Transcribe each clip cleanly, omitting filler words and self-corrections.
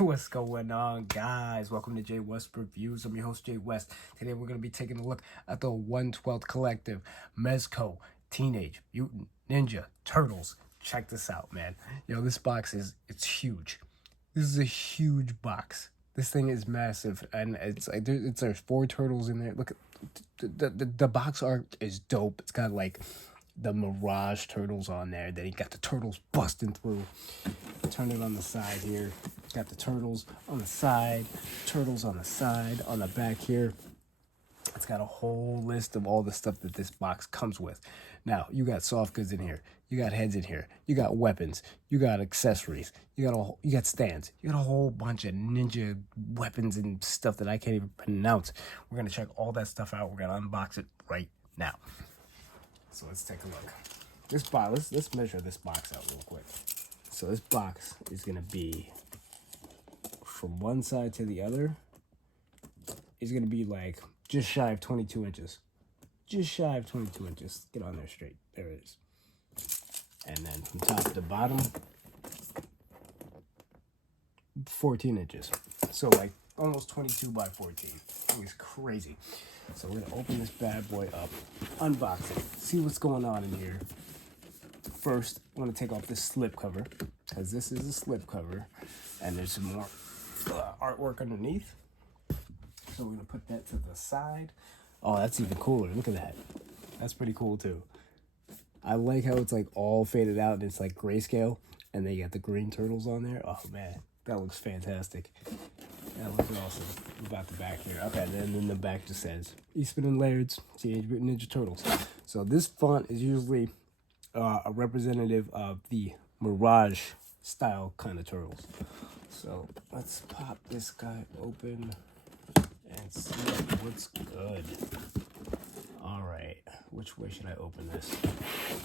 What's going on, guys? Welcome to Jay West Reviews. I'm your host, Jay West. Today we're going to be taking a look at the 1/12 collective Mezco Teenage Mutant Ninja Turtles. Check this out, man. Yo, this box it's huge. This is a huge box. This thing is massive, and it's like there's 4 turtles in there. Look at the box art is dope. It's got like the Mirage turtles on there. Then you got the turtles busting through. Turn it on the side here. Got the turtles on the side, turtles on the side, on the back here. It's got a whole list of all the stuff that this box comes with. Now, you got soft goods in here. You got heads in here. You got weapons. You got accessories. You got stands. You got a whole bunch of ninja weapons and stuff that I can't even pronounce. We're going to check all that stuff out. We're going to unbox it right now. So let's take a look. This box, let's measure this box out real quick. So this box is going to be, from one side to the other, is going to be like just shy of 22 inches. Just shy of 22 inches. Get on there straight. There it is. And then from top to bottom, 14 inches. So like almost 22 by 14. It was crazy. So we're going to open this bad boy up, unbox it, see what's going on in here. First, I'm going to take off this slip cover, because this is a slip cover, and there's some more artwork underneath. So we're going to put that to the side. Oh, that's even cooler. Look at that. That's pretty cool, too. I like how it's like all faded out, and it's like grayscale, and they got the green turtles on there. Oh, man, that looks fantastic. That looks awesome. About the back here. Okay, and then the back just says, Eastman and Laird's Teenage Mutant Ninja Turtles. So this font is usually a representative of the Mirage style kind of turtles. So let's pop this guy open and see what's good. All right, which way should I open this?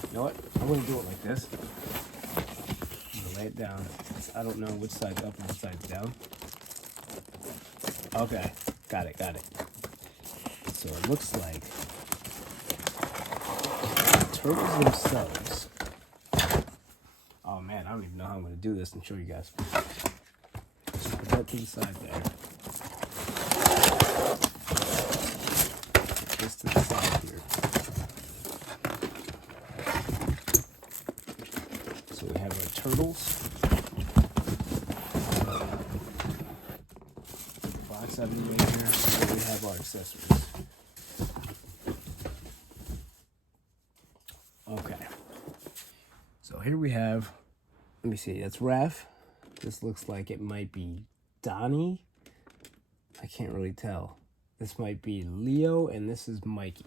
You know what? I'm gonna do it like this. I'm gonna lay it down. I don't know which side's up and which side's down. Okay, got it. So it looks like the turtles themselves. Oh man, I don't even know how I'm gonna do this and show you guys. Just put that to the side there. This to the side here. So we have our turtles. Box out of the way here. So we have our accessories. Okay. So here we have, let me see, that's Raph. This looks like it might be Donnie. I can't really tell. This might be Leo, and this is Mikey.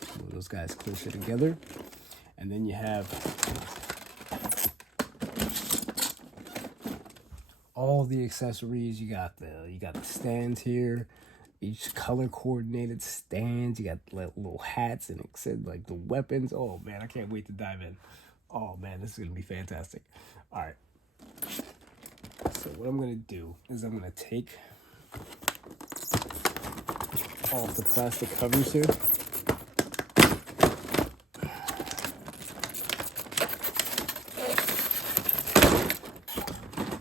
So those guys closer together. And then you have all the accessories. You got the stands here. Each color coordinated stands. You got little hats, and it said like the weapons. Oh man, I can't wait to dive in. Oh man, this is gonna be fantastic. All right. So what I'm gonna do is I'm gonna take all of the plastic covers here.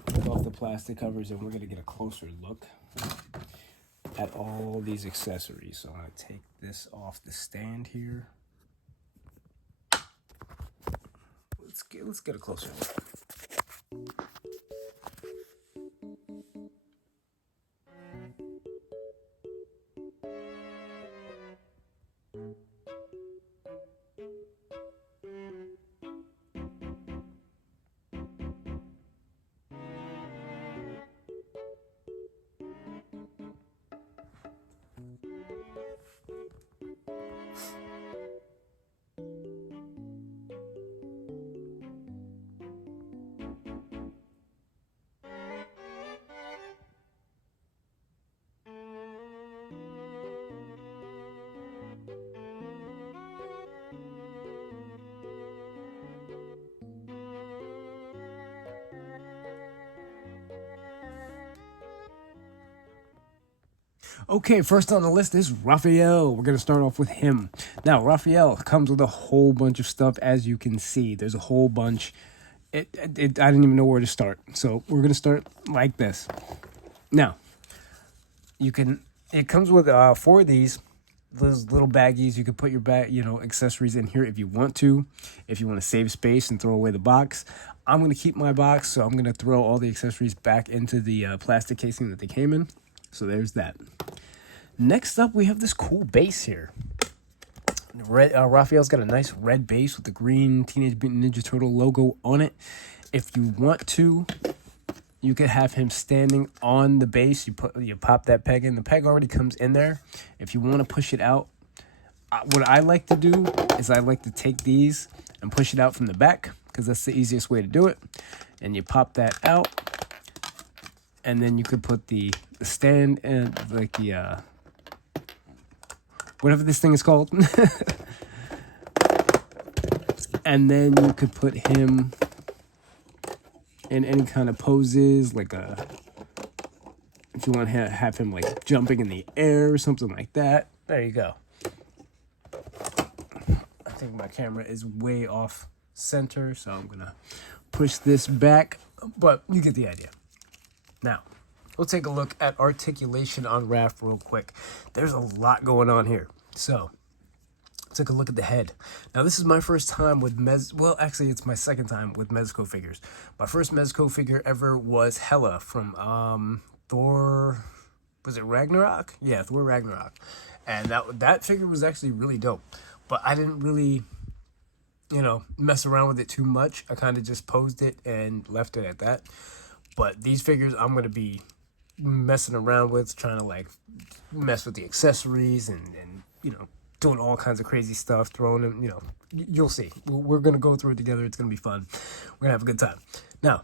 Take off the plastic covers, and we're gonna get a closer look at all these accessories. So I'm gonna take this off the stand here. Let's get a closer look. Okay, first on the list is Raphael. We're going to start off with him. Now, Raphael comes with a whole bunch of stuff, as you can see. There's a whole bunch I didn't even know where to start. So we're gonna start like this. Now, it comes with 4 of those little baggies. You can put your accessories in here if you want to. If you want to save space and throw away the box. I'm gonna keep my box, so I'm gonna throw all the accessories back into the plastic casing that they came in. So there's that. Next up, we have this cool base here. Raphael's got a nice red base with the green Teenage Mutant Ninja Turtle logo on it. If you want to, you could have him standing on the base. You pop that peg in. The peg already comes in there. If you want to push it out, what I like to do is I like to take these and push it out from the back because that's the easiest way to do it. And you pop that out, and then you could put the stand and like the whatever this thing is called. And then you could put him in any kind of poses, like if you want to have him like jumping in the air or something like that. There you go. I think my camera is way off center, so I'm gonna push this back, but you get the idea. Now, we'll take a look at articulation on Raph real quick. There's a lot going on here. So, take a look at the head. Now, this is my first time with well, actually, it's my second time with Mezco figures. My first Mezco figure ever was Hela from Thor. Was it Ragnarok? Yeah, Thor Ragnarok. And that figure was actually really dope. But I didn't really, mess around with it too much. I kind of just posed it and left it at that. But these figures, I'm going to be messing around with, trying to like mess with the accessories and doing all kinds of crazy stuff, throwing them, you'll see. We're going to go through it together. It's going to be fun. We're going to have a good time. Now,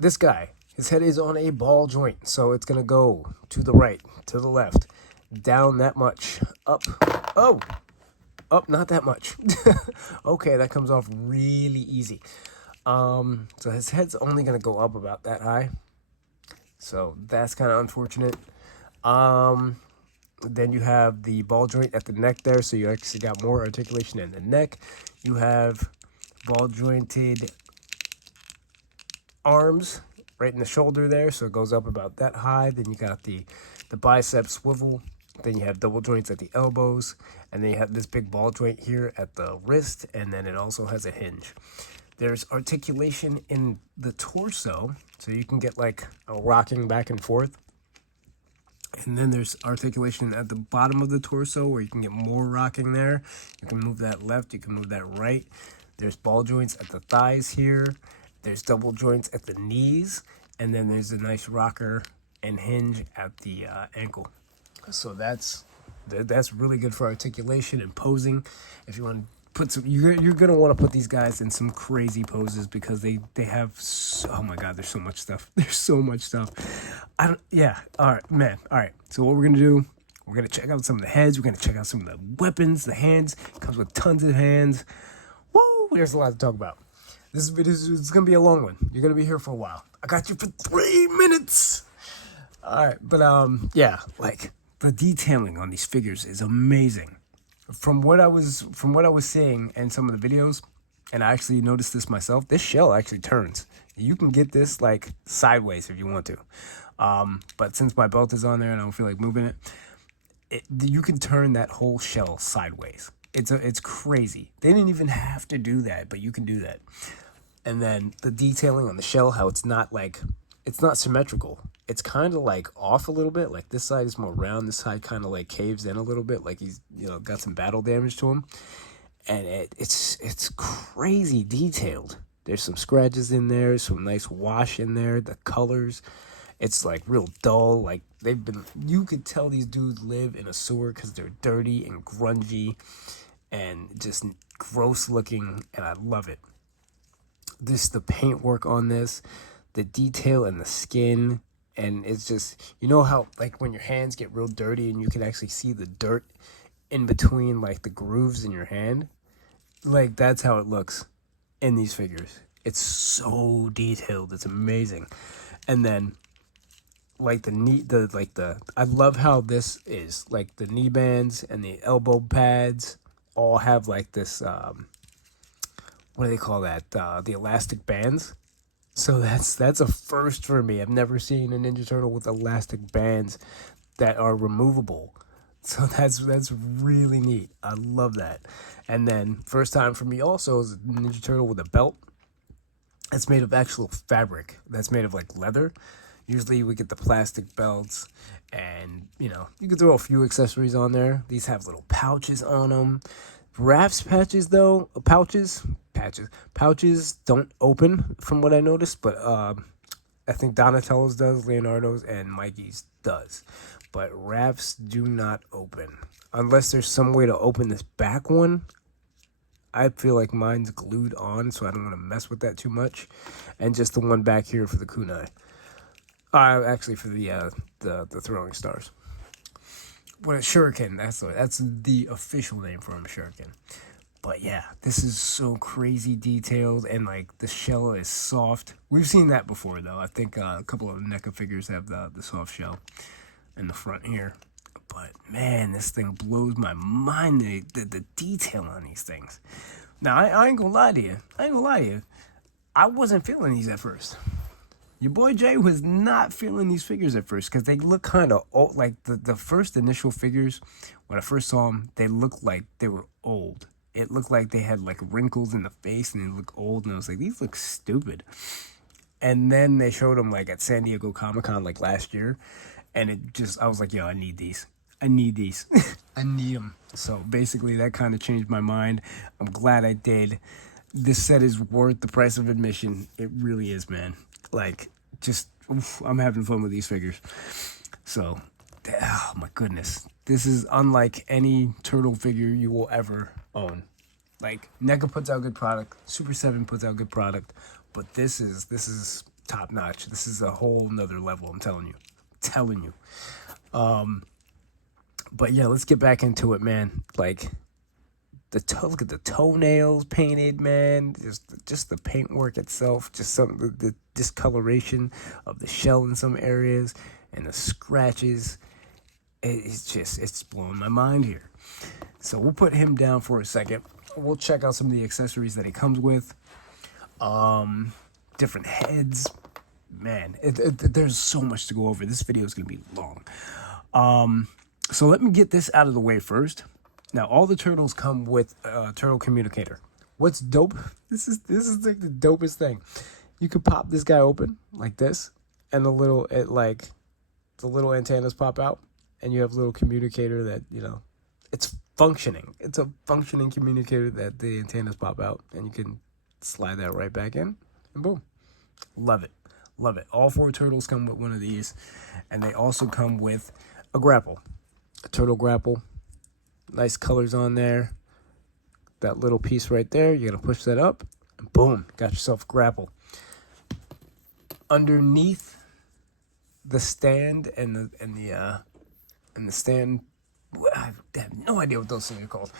this guy, his head is on a ball joint, so it's going to go to the right, to the left, down that much, up, up, not that much. Okay, that comes off really easy. So his head's only going to go up about that high. So that's kind of unfortunate. Then you have the ball joint at the neck there, so you actually got more articulation in the neck. You have ball jointed arms right in the shoulder there, so it goes up about that high. Then you got the bicep swivel. Then you have double joints at the elbows, and then you have this big ball joint here at the wrist, and then it also has a hinge. There's articulation in the torso, so you can get like a rocking back and forth. And then there's articulation at the bottom of the torso where you can get more rocking there. You can move that left, you can move that right. There's ball joints at the thighs here. There's double joints at the knees. And then there's a nice rocker and hinge at the ankle. So that's really good for articulation and posing. If you want to put some, you're gonna want to put these guys in some crazy poses because they have oh my god, there's so much stuff. There's so much stuff. All right, man. All right. So what we're gonna do? We're gonna check out some of the heads. We're gonna check out some of the weapons, the hands. It comes with tons of hands. Woo! There's a lot to talk about. This video is gonna be a long one. You're gonna be here for a while. I got you for 3 minutes. All right, but like the detailing on these figures is amazing. From what I was seeing in some of the videos, and I actually noticed this myself, this shell actually turns. You can get this like sideways if you want to. But since my belt is on there and I don't feel like moving it, you can turn that whole shell sideways. It's crazy. They didn't even have to do that, but you can do that. And then the detailing on the shell, how it's not symmetrical. It's kind of like off a little bit. Like this side is more round. This side kind of like caves in a little bit. Like he's got some battle damage to him. And it's crazy detailed. There's some scratches in there. Some nice wash in there. The colors, it's like real dull. Like you could tell these dudes live in a sewer because they're dirty and grungy and just gross looking. And I love it. The paintwork on this, the detail and the skin. And it's just, how like when your hands get real dirty and you can actually see the dirt in between like the grooves in your hand, like that's how it looks in these figures. It's so detailed. It's amazing. And then like I love how this is like the knee bands and the elbow pads all have like this what do they call that? The elastic bands. So that's a first for me. I've never seen a Ninja Turtle with elastic bands that are removable. So that's really neat. I love that. And then first time for me also is a Ninja Turtle with a belt. It's made of actual fabric. That's made of like leather. Usually we get the plastic belts, and you can throw a few accessories on there. These have little pouches on them. Raph's pouches don't open from what I noticed, but I think Donatello's does, Leonardo's, and Mikey's does. But Raph's do not open. Unless there's some way to open this back one. I feel like mine's glued on, so I don't want to mess with that too much. And just the one back here for the kunai. Actually for the throwing stars. What a shuriken, that's the official name for him, shuriken. But yeah, this is so crazy detailed, and like the shell is soft. We've seen that before though. I think a couple of NECA figures have the soft shell in the front here. But man, this thing blows my mind, the detail on these things. Now I ain't gonna lie to you. I wasn't feeling these at first. Your boy Jay was not feeling these figures at first because they look kind of old. Like the first initial figures, when I first saw them, they looked like they were old. It looked like they had like wrinkles in the face and they look old. And I was like, these look stupid. And then they showed them like at San Diego Comic-Con like last year. And I was like, yo, I need these. I need them. So basically that kind of changed my mind. I'm glad I did. This set is worth the price of admission. It really is, man. Like, I'm having fun with these figures. So, oh my goodness. This is unlike any turtle figure you will ever own. Like, NECA puts out good product. Super 7 puts out good product. But this is top notch. This is a whole nother level, I'm telling you. But yeah, let's get back into it, man. Like, look at the toenails painted, man. Just the paintwork itself, just the discoloration of the shell in some areas and the scratches. It's blowing my mind here. So we'll put him down for a second. We'll check out some of the accessories that he comes with. Different heads. Man, there's so much to go over. This video is going to be long. So let me get this out of the way first. Now, all the turtles come with a turtle communicator. What's dope? This is like the dopest thing. You could pop this guy open like this, and the little antennas pop out, and you have a little communicator that it's functioning. It's a functioning communicator that the antennas pop out, and you can slide that right back in, and boom, love it. All 4 turtles come with one of these, and they also come with a grapple, a turtle grapple. Nice colors on there. That little piece right there, you're gonna push that up, and boom, got yourself a grapple. Underneath the stand and the stand, I have no idea what those things are called.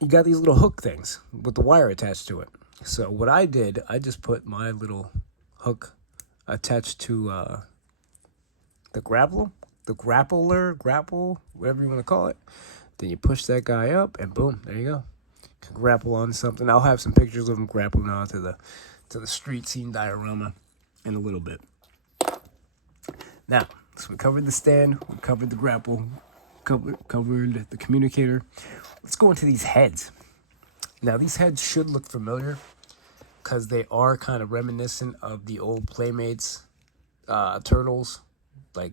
You got these little hook things with the wire attached to it. So what I did, I just put my little hook attached to the grapple, whatever you want to call it. Then you push that guy up, and boom, there you go. You can grapple on something. I'll have some pictures of him grappling onto the street scene diorama in a little bit. Now, so we covered the stand, we covered the grapple, covered the communicator. Let's go into these heads. Now, these heads should look familiar because they are kind of reminiscent of the old Playmates turtles. Like,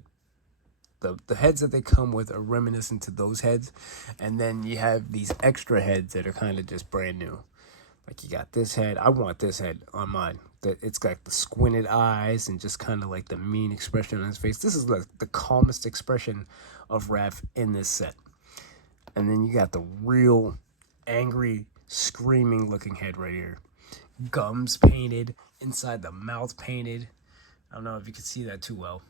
the heads that they come with are reminiscent to those heads. And then you have these extra heads that are kind of just brand new. Like, you got this head. I want this head on mine. It's got the squinted eyes and just kind of like the mean expression on his face. This is like the calmest expression of Raph in this set. And then you got the real angry, screaming looking head right here. Gums painted, inside the mouth painted. I don't know if you can see that too well.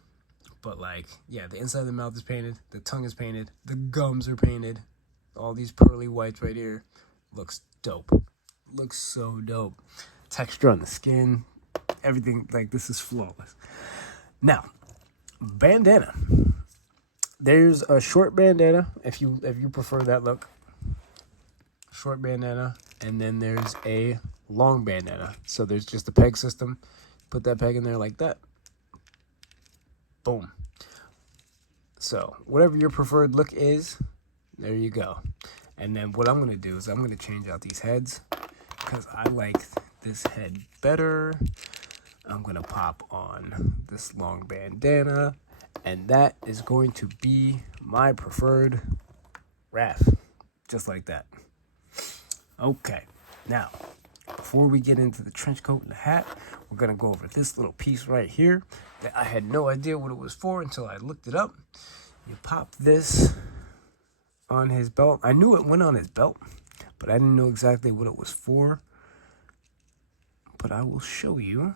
But like, yeah, the inside of the mouth is painted. The tongue is painted. The gums are painted. All these pearly whites right here. Looks dope. Looks so dope. Texture on the skin. Everything, like, this is flawless. Now, bandana. There's a short bandana if you prefer that look. Short bandana. And then there's a long bandana. So there's just a peg system. Put that peg in there like that. Boom. So whatever your preferred look is, there you go. And then what I'm going to do is I'm going to change out these heads because I like this head better. I'm going to pop on this long bandana, and that is going to be my preferred Raph, just like that. Okay, now, before we get into the trench coat and the hat, we're going to go over this little piece right here that I had no idea what it was for until I looked it up. You pop this on his belt. I knew it went on his belt, but I didn't know exactly what it was for. But I will show you.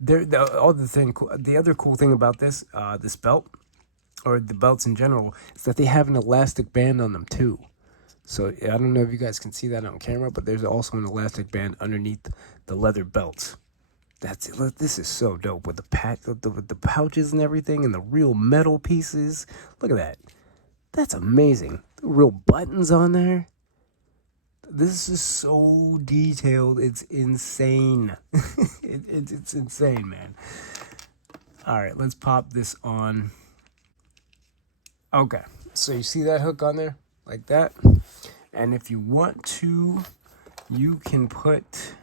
The other cool thing about this belt, or the belts in general, is that they have an elastic band on them too. So I don't know if you guys can see that on camera, but there's also an elastic band underneath the leather belts. This is so dope with the pouches and everything, and the real metal pieces. Look at that. That's amazing. The real buttons on there. This is so detailed. It's insane. It's insane, man. All right, let's pop this on. Okay, so you see that hook on there? Like that. And if you want to, you can put...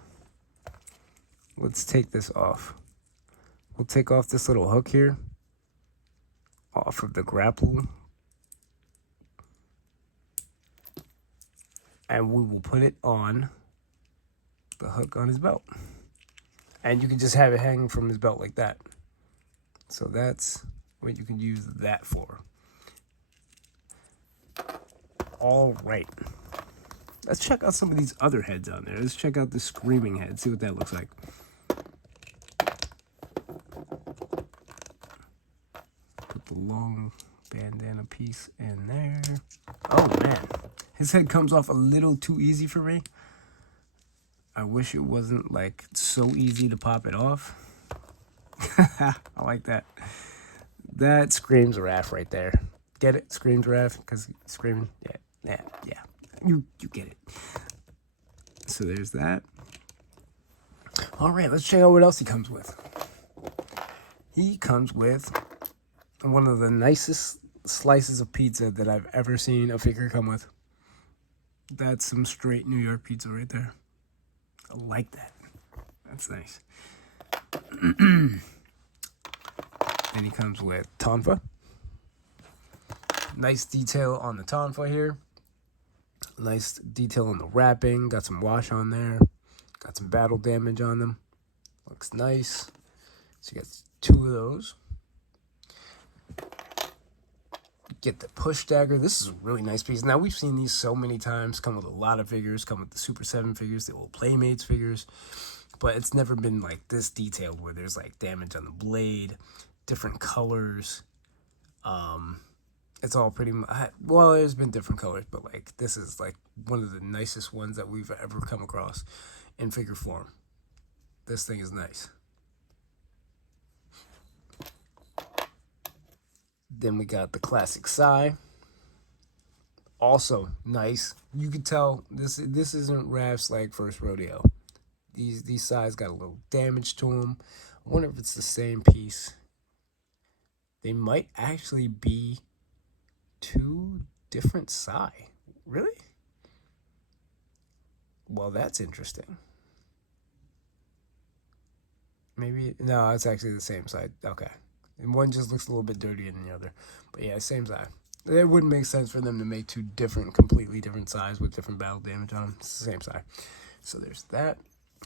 Let's take this off. We'll take off this little hook here. Off of the grapple. And we will put it on the hook on his belt. And you can just have it hanging from his belt like that. So that's what you can use that for. All right. Let's check out some of these other heads on there. Let's check out the screaming head. See what that looks like. Put the long bandana piece in there. Oh, man. His head comes off a little too easy for me. I wish it wasn't like so easy to pop it off. I like that. That screams Raph right there. Get it? Screams Raph because he's screaming. Yeah. You get it. So there's that. All right, let's check out what else he comes with. He comes with one of the nicest slices of pizza that I've ever seen a figure come with. That's some straight New York pizza right there. I like that. That's nice. Then he comes with tonfa. Nice detail on the tonfa here. Nice detail on the wrapping. Got some wash on there. Got some battle damage on them. Looks nice. So you got 2 of those. Get the push dagger. This is a really nice piece. Now, we've seen these so many times. Come with a lot of figures. Come with the Super 7 figures, the old Playmates figures. But it's never been like this detailed where there's like damage on the blade, different colors. It's all pretty much, well, there's been different colors, but like this is like one of the nicest ones that we've ever come across in figure form. This thing is nice. Then we got the classic Psy. Also nice. You could tell this isn't Raph's like first rodeo. These Psys got a little damage to them. I wonder if it's the same piece. They might actually be 2 different Psy. Really? Well, that's interesting. Maybe, no, it's actually the same side. Okay. And one just looks a little bit dirtier than the other. But yeah, same side. It wouldn't make sense for them to make 2 completely different sides with different battle damage on them. It's the same side. So there's that.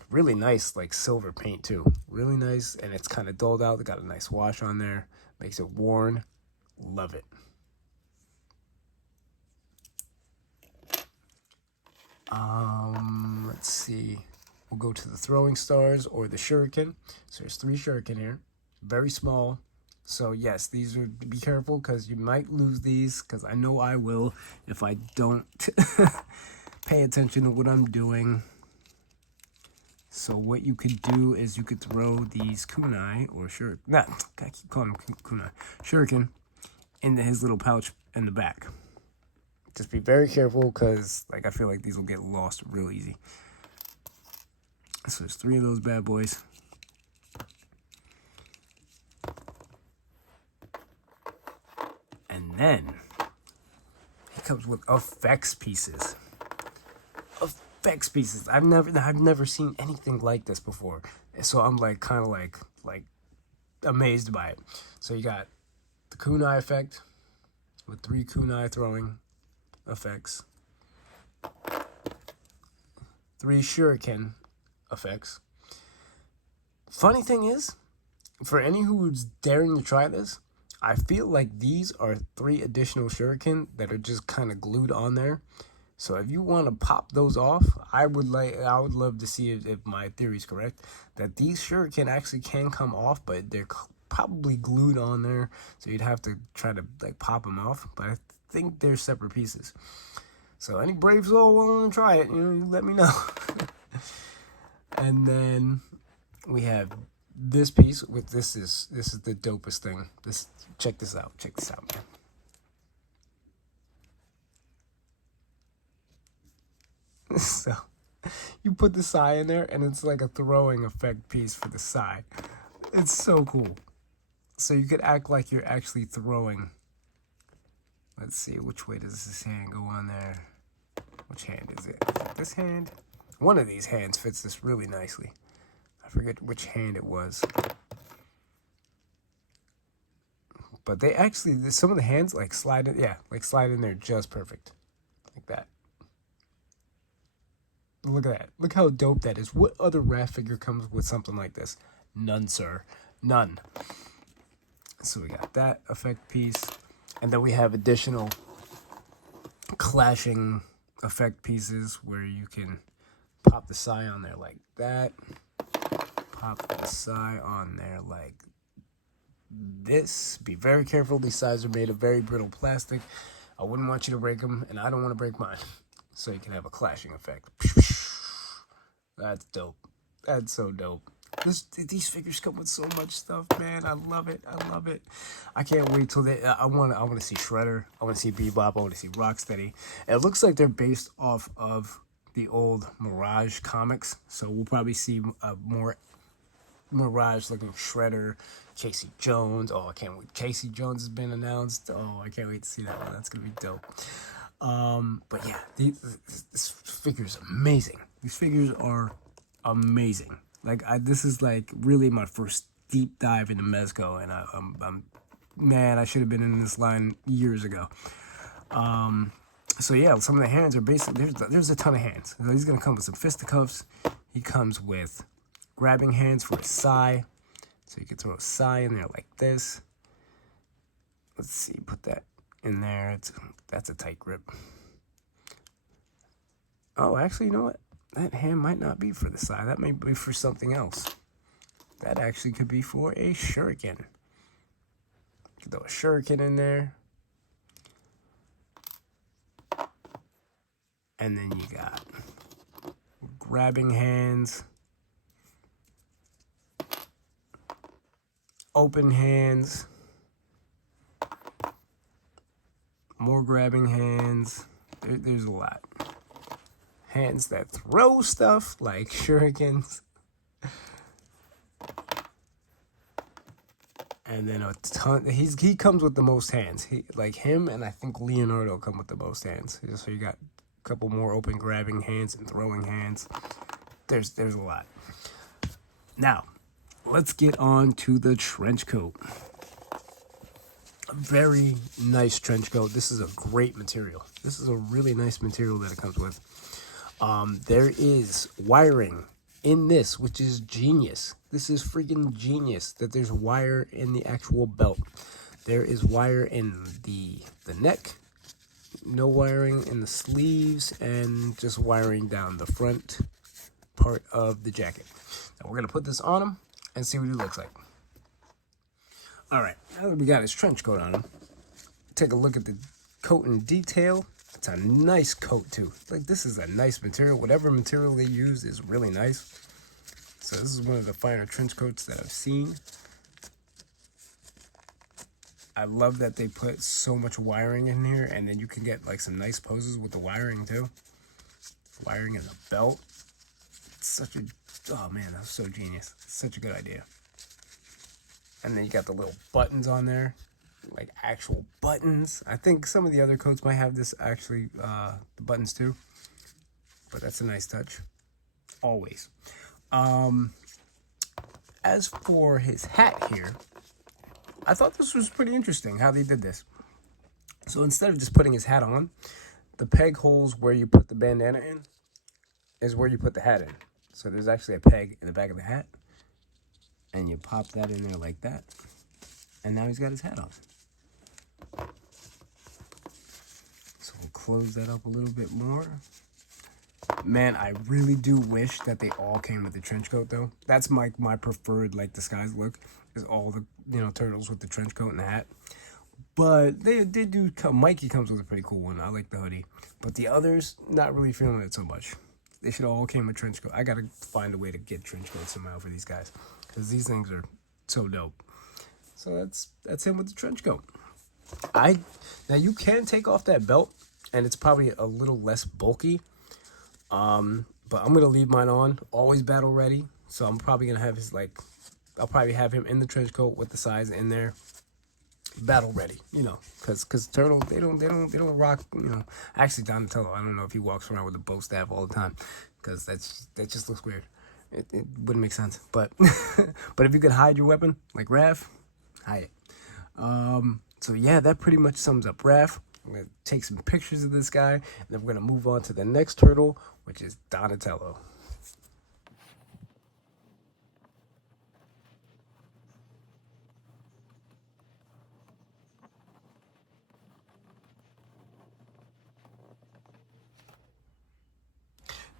Really nice, like silver paint too. Really nice, and it's kind of dulled out. They got a nice wash on there. Makes it worn. Love it. Let's see. We'll go to the throwing stars or the shuriken. So there's 3 shuriken here. Very small. So yes, these would be careful because you might lose these, because I know I will if I don't pay attention to what I'm doing. So what you could do is you could throw these kunai or I keep calling them kunai, shuriken into his little pouch in the back. Just be very careful because, like, I feel like these will get lost real easy. So there's 3 of those bad boys. And then it comes with effects pieces. Effects pieces. I've never seen anything like this before. So I'm like kind of like amazed by it. So you got the kunai effect with 3 kunai throwing effects, 3 shuriken effects. Funny thing is, for any who's daring to try this, I feel like these are 3 additional shuriken that are just kind of glued on there. So if you want to pop those off, I would love to see if my theory is correct, that these shuriken actually can come off, but they're probably glued on there, so you'd have to try to like pop them off. But I think they're separate pieces. So any brave soul willing to try it, you let me know. And then we have this piece with this is the dopest thing. Check this out, man. So you put the sai in there, and it's like a throwing effect piece for the sai. It's so cool. So you could act like you're actually throwing. Let's see, which way does this hand go on there? Which hand is it? Is it this hand? One of these hands fits this really nicely. I forget which hand it was. But they actually, some of the hands like slide in, slide in there just perfect. Like that. Look at that. Look how dope that is. What other Raph figure comes with something like this? None, sir. None. So we got that effect piece. And then we have additional clashing effect pieces where you can pop the sai on there like that. Pop the sai on there like this. Be very careful. These sais are made of very brittle plastic. I wouldn't want you to break them, and I don't want to break mine. So you can have a clashing effect. That's dope. That's so dope. These figures come with so much stuff, man. I love it. I love it. I can't wait till they. I want to see Shredder. I want to see Bebop. I want to see Rocksteady. It looks like they're based off of the old Mirage comics, so we'll probably see more Mirage-looking Shredder, Casey Jones. Oh, I can't wait. Casey Jones has been announced. Oh, I can't wait to see that one. That's gonna be dope. But yeah, this figure is amazing. These figures are amazing. Like, this is like really my first deep dive into Mezco, and I'm man, I should have been in this line years ago. So yeah, some of the hands are basically there's a ton of hands. So he's gonna come with some fisticuffs. He comes with grabbing hands for a sai, so you can throw a sai in there like this. Let's see, put that in there. That's a tight grip. Oh, actually, you know what? That hand might not be for the sai. That may be for something else. That actually could be for a shuriken. You can throw a shuriken in there. And then you got grabbing hands, open hands, more grabbing hands. There's a lot. Hands that throw stuff like shurikens. And then a ton. He comes with the most hands. Like him and I think Leonardo come with the most hands. So you got a couple more open grabbing hands and throwing hands. There's a lot. Now, let's get on to the trench coat. A very nice trench coat. This is a great material. This is a really nice material that it comes with. There is wiring in this, which is genius. This is freaking genius that there's wire in the actual belt. There is wire in the neck, no wiring in the sleeves, and just wiring down the front part of the jacket. Now we're going to put this on him and see what he looks like. All right, now that we got his trench coat on him, take a look at the coat in detail. It's a nice coat too. Like, this is a nice material. Whatever material they use is really nice. So this is one of the finer trench coats that I've seen. I love that they put so much wiring in here, and then you can get like some nice poses with the wiring too. Wiring in the belt. It's such a, oh man, that was so genius. Such a good idea. And then you got the little buttons on there, like actual buttons. I think some of the other coats might have this actually, the buttons too. But that's a nice touch. Always. As for his hat here, I thought this was pretty interesting how they did this. So instead of just putting his hat on, the peg holes where you put the bandana in is where you put the hat in. So there's actually a peg in the back of the hat. And you pop that in there like that. And now he's got his hat on. So we'll close that up a little bit more. Man, I really do wish that they all came with the trench coat though. That's my preferred like disguise look, is all the, you know, turtles with the trench coat and the hat. But they do come. Mikey comes with a pretty cool one. I like the hoodie. But the others, not really feeling it so much. They should all came with trench coat. I gotta find a way to get trench coats somehow for these guys, because these things are so dope. So that's him with the trench coat. Now you can take off that belt, and it's probably a little less bulky. But I'm gonna leave mine on. Always battle ready. So I'm probably gonna have his I'll probably have him in the trench coat with the size in there. Battle ready, you know, because turtle they don't rock, you know. Actually, Donatello, I don't know if he walks around with a bow staff all the time, because that just looks weird. It wouldn't make sense. But but if you could hide your weapon like Raph, hide it. So yeah, that pretty much sums up Raph. I'm gonna take some pictures of this guy, and then we're gonna move on to the next turtle, which is Donatello.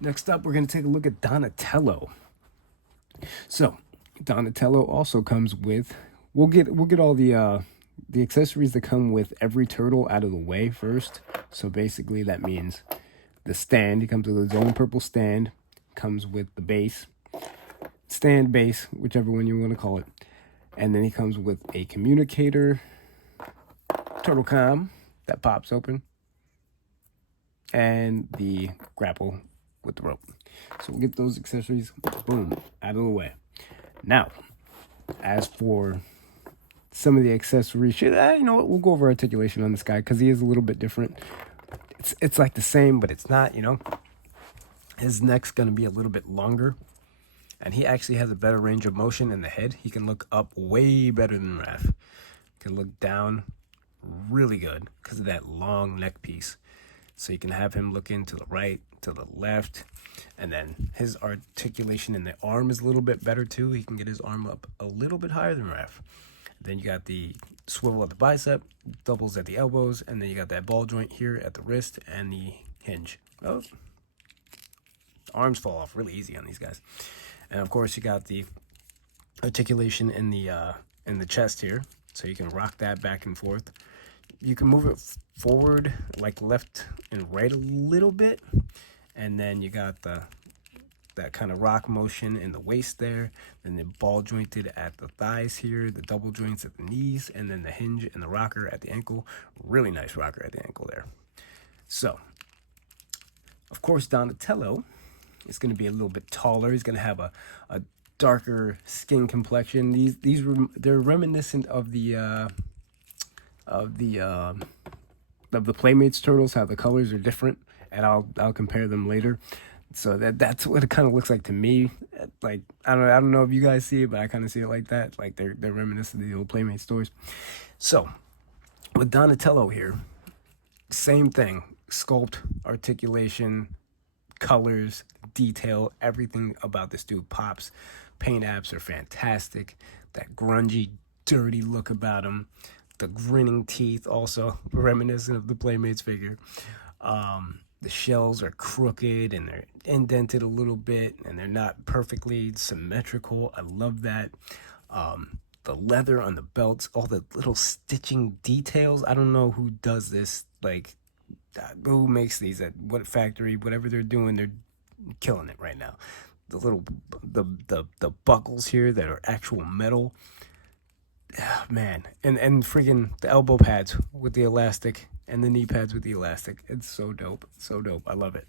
Next up, we're going to take a look at Donatello. So, Donatello also comes with, we'll get all the accessories that come with every turtle out of the way first. So basically that means the stand, he comes with his own purple stand, comes with the base, stand base, whichever one you want to call it. And then he comes with a communicator, turtle com that pops open, and the grapple with the rope. So we'll get those accessories, boom, out of the way. Now, as for some of the accessories, you know what, we'll go over articulation on this guy, because he is a little bit different. It's like the same, but it's not, you know. His neck's going to be a little bit longer, and he actually has a better range of motion in the head. He can look up way better than Raph. He can look down really good because of that long neck piece. So you can have him look into the right, to the left, and then his articulation in the arm is a little bit better too. He can get his arm up a little bit higher than Raph. Then you got the swivel at the bicep, doubles at the elbows, and then you got that ball joint here at the wrist and the hinge. Oh, arms fall off really easy on these guys. And of course you got the articulation in the chest here, so you can rock that back and forth. You can move it forward, like left and right a little bit, and then you got that kind of rock motion in the waist there, then the ball jointed at the thighs here, the double joints at the knees, and then the hinge and the rocker at the ankle. Really nice rocker at the ankle there. So, of course, Donatello is going to be a little bit taller. He's going to have a darker skin complexion. They're reminiscent of the Playmates turtles, how the colors are different, and I'll compare them later. So that's what it kind of looks like to me. Like I don't know if you guys see it, but I kind of see it like that. Like they're reminiscent of the old Playmates stories. So with Donatello here, same thing: sculpt, articulation, colors, detail, everything about this dude pops. Paint apps are fantastic. That grungy, dirty look about him. The grinning teeth, also reminiscent of the Playmates figure. The shells are crooked and they're indented a little bit, and they're not perfectly symmetrical. I love that. The leather on the belts, all the little stitching details. I don't know who does this, like who makes these at what factory, whatever they're doing, they're killing it right now. The little the buckles here that are actual metal. man, and freaking the elbow pads with the elastic and the knee pads with the elastic. It's so dope. So dope. I love it.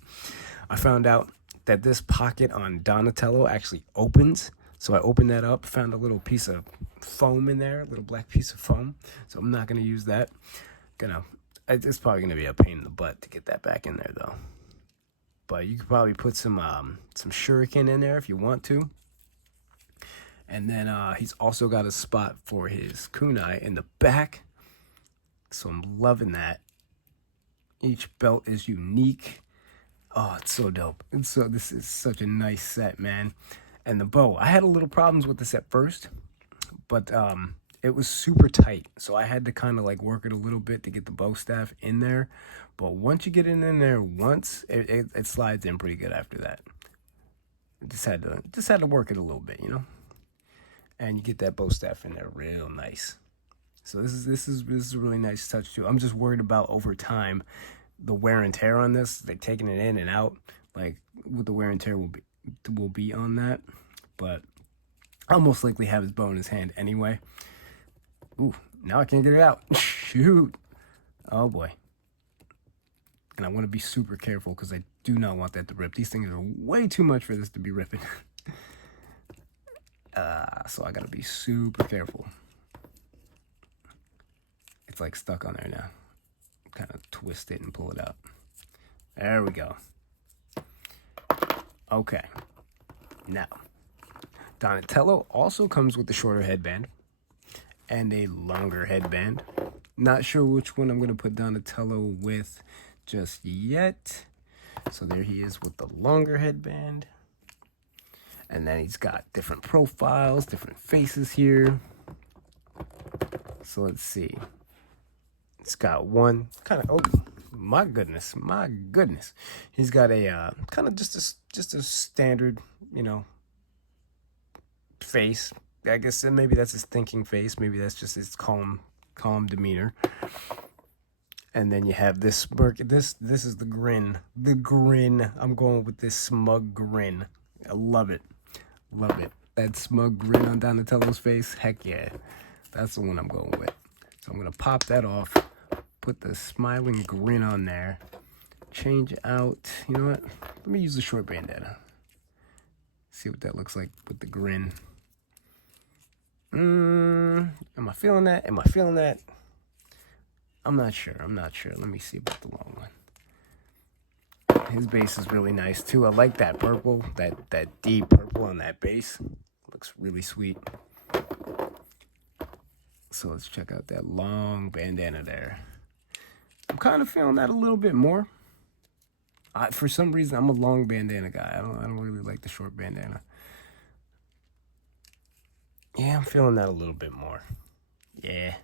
I found out that this pocket on Donatello actually opens. So I opened that up, found a little piece of foam in there, a little black piece of foam. So I'm not going to use that. It's probably going to be a pain in the butt to get that back in there though. But you could probably put some shuriken in there if you want to. And then he's also got a spot for his kunai in the back. So I'm loving that. Each belt is unique. Oh, it's so dope. This is such a nice set, man. And the bow, I had a little problems with this at first, but it was super tight. So I had to kind of like work it a little bit to get the bow staff in there. But once you get it in there once, it slides in pretty good after that. Just had to work it a little bit, you know. And you get that bow staff in there real nice. So this is a really nice touch too. I'm just worried about over time the wear and tear on this, like taking it in and out, like what the wear and tear will be on that. But I'll most likely have his bow in his hand anyway. Ooh, now I can't get it out. Shoot. Oh boy. And I want to be super careful because I do not want that to rip. These things are way too much for this to be ripping. So I gotta be super careful. It's like stuck on there now. Kind of twist it and pull it out. There we go. Okay. Now, Donatello also comes with a shorter headband and a longer headband. Not sure which one I'm going to put Donatello with just yet. So there he is with the longer headband. And then he's got different profiles, different faces here. So let's see. It's got one kind of, oh my goodness. He's got a kind of just a standard, you know, face. I guess maybe that's his thinking face. Maybe that's just his calm demeanor. And then you have this smirk. This is the grin. The grin. I'm going with this smug grin. I love it. Love it. That smug grin on Donatello's face. Heck yeah. That's the one I'm going with. So I'm going to pop that off. Put the smiling grin on there. Change out. You know what? Let me use the short bandana. See what that looks like with the grin. Am I feeling that? Am I feeling that? I'm not sure. Let me see about the long one. His base is really nice too. I like that purple, that deep purple on that base. Looks really sweet. So let's check out that long bandana there. I'm kind of feeling that a little bit more. For some reason, I'm a long bandana guy. I don't really like the short bandana. Yeah, I'm feeling that a little bit more. Yeah.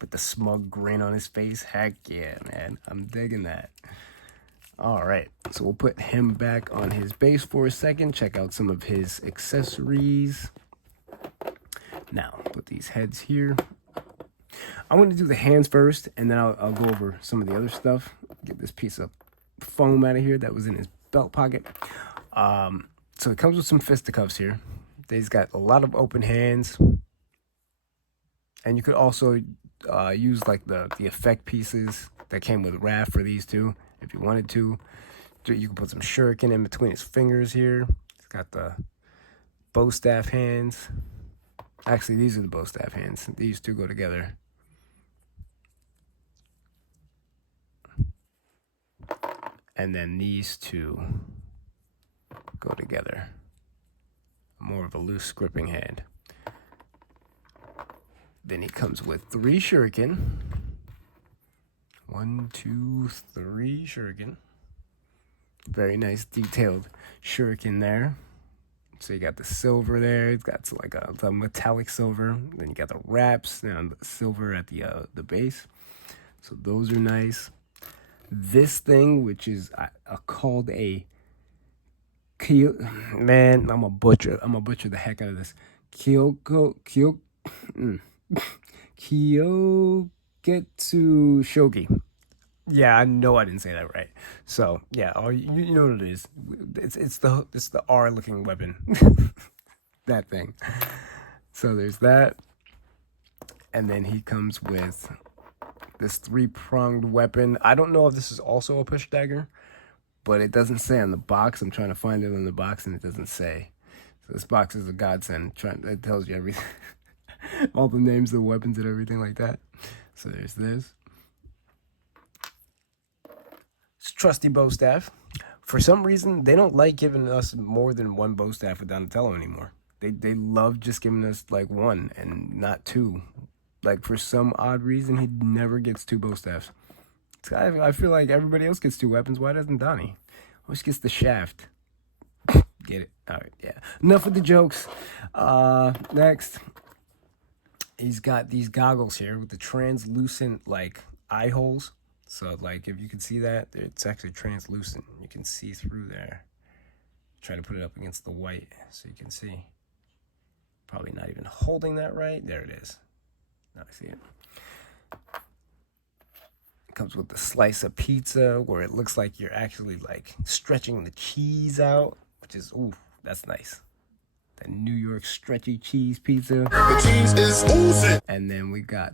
With the smug grin on his face. Heck yeah, man. I'm digging that. All right. So we'll put him back on his base for a second. Check out some of his accessories. Now, put these heads here. I want to do the hands first, and then I'll go over some of the other stuff. Get this piece of foam out of here that was in his belt pocket. So it comes with some fisticuffs here. He's got a lot of open hands. And you could also use like the effect pieces that came with Raph for these two. If you wanted to, you can put some shuriken in between his fingers here. He's got the bow staff hands. Actually, these are the bow staff hands. These two go together. And then these two go together. More of a loose gripping hand. Then he comes with 3 shuriken. 1, 2, 3 shuriken. Very nice detailed shuriken there. So you got the silver there. It's got like a metallic silver. Then you got the wraps and the silver at the base. So those are nice. This thing, which is called a man, I'm a butcher the heck out of this. Kyogetsu shogi. Yeah, I know I didn't say that right. So yeah, you know what it is. It's the R looking weapon. That thing. So there's that. And then he comes with this 3-pronged weapon. I don't know if this is also a push dagger, but it doesn't say on the box. I'm trying to find it on the box, and it doesn't say. So this box is a godsend. It tells you everything, all the names of the weapons and everything like that. So there's this. It's trusty bow staff. For some reason, they don't like giving us more than one bow staff with Donatello anymore. They love just giving us like one and not two. Like for some odd reason, he never gets 2 bow staffs. I feel like everybody else gets 2 weapons. Why doesn't Donnie? Always gets the shaft. Get it? All right, yeah. Enough with the jokes. Next, he's got these goggles here with the translucent like eye holes. So like if you can see that, it's actually translucent. You can see through there. Try to put it up against the white so you can see. Probably not even holding that right. There it is. Now I see it. It comes with a slice of pizza where it looks like you're actually like stretching the cheese out, which is, ooh, that's nice. The New York stretchy cheese pizza. The cheese is oozing. And then we got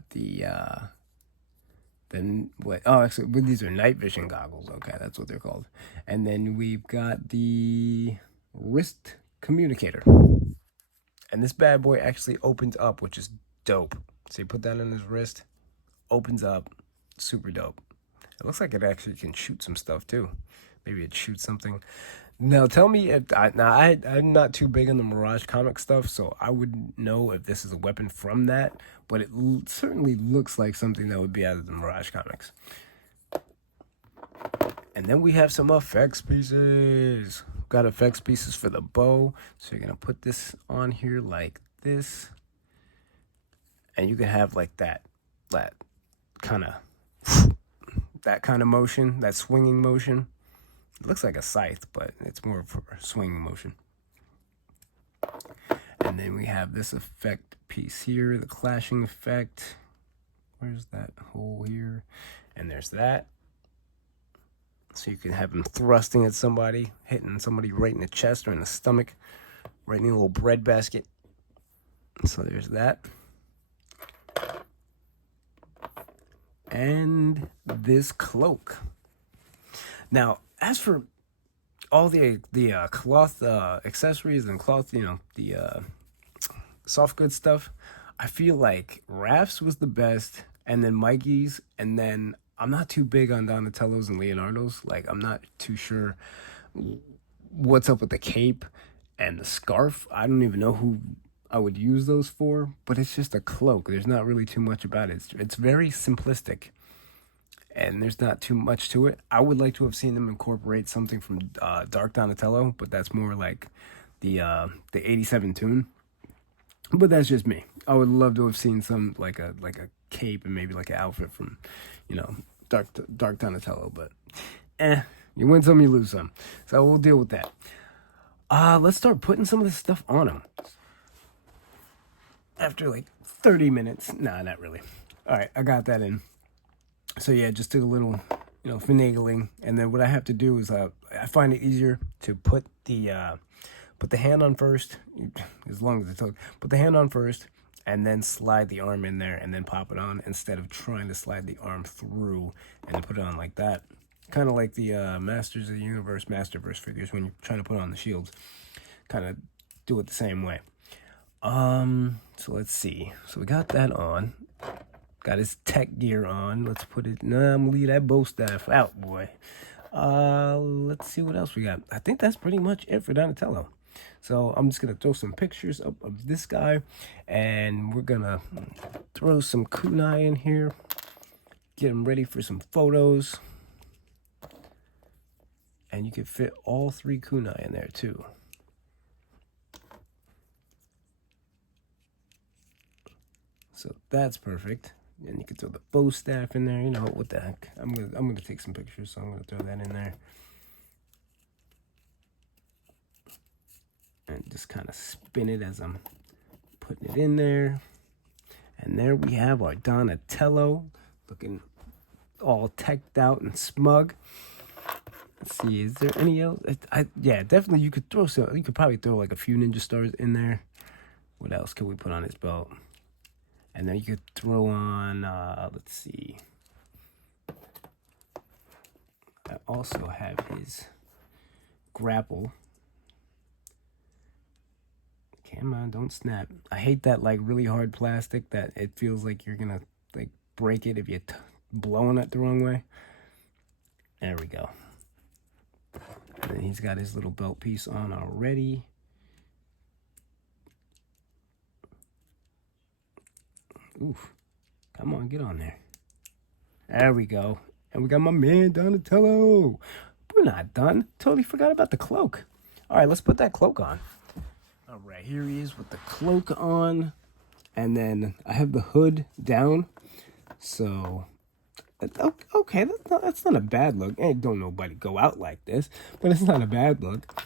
actually, these are night vision goggles. Okay, that's what they're called. And then we've got the wrist communicator. And this bad boy actually opens up, which is dope. So you put that on his wrist, opens up, super dope. It looks like it actually can shoot some stuff too. Maybe it shoots something. Now tell me if I'm not too big on the Mirage comic stuff, so I wouldn't know if this is a weapon from that, but it certainly looks like something that would be out of the Mirage comics. And then we have some effects pieces. Got effects pieces for the bow. So you're gonna put this on here like this, and you can have like that kind of motion, that swinging motion. It looks like a scythe, but it's more for swinging motion. And then we have this effect piece here, the clashing effect. Where's that hole here? And there's that. So you can have him thrusting at somebody, hitting somebody right in the chest or in the stomach, right in a little bread basket. So there's that. And this cloak. Now, as for all the cloth accessories and cloth, the soft goods stuff, I feel like Raph's was the best, and then Mikey's, and then I'm not too big on Donatello's and Leonardo's. Like, I'm not too sure what's up with the cape and the scarf. I don't even know who I would use those for, but it's just a cloak. There's not really too much about it. It's very simplistic, and there's not too much to it. I would like to have seen them incorporate something from Dark Donatello, but that's more like the 87 tune. But that's just me. I would love to have seen some like a cape and maybe like an outfit from, Dark Donatello. But you win some, you lose some. So we'll deal with that. Let's start putting some of this stuff on him. After like 30 minutes. Nah, not really. All right, I got that in. So yeah, just did a little, finagling, and then what I have to do is I find it easier to put the hand on first, as long as it's hooked. Put the hand on first, and then slide the arm in there, and then pop it on, instead of trying to slide the arm through and put it on like that. Kind of like the Masters of the Universe, Masterverse figures when you're trying to put on the shields. Kind of do it the same way. So let's see. So we got that on. Got his tech gear on. Let's put it. No, I'm gonna leave that bow staff out, boy. Let's see what else we got. I think that's pretty much it for Donatello. So I'm just gonna throw some pictures up of this guy, and we're gonna throw some kunai in here. Get him ready for some photos. And you can fit all 3 kunai in there too. So that's perfect. And you can throw the bow staff in there. What the heck? I'm gonna take some pictures, so I'm gonna throw that in there. And just kind of spin it as I'm putting it in there. And there we have our Donatello, looking all teched out and smug. Let's see, is there any else? Yeah, definitely you could throw some. You could probably throw like a few ninja stars in there. What else could we put on his belt? And then you could throw on, let's see. I also have his grapple. Come on, don't snap. I hate that like really hard plastic that it feels like you're gonna like break it if you're blowing it the wrong way. There we go. And he's got his little belt piece on already. Oof. Come on, get on there. There we go. And we got my man Donatello. We're not done. Totally forgot about the cloak. All right, let's put that cloak on. All right, here he is with the cloak on. And then I have the hood down. So, okay, that's not a bad look. Ain't don't nobody go out like this. But it's not a bad look.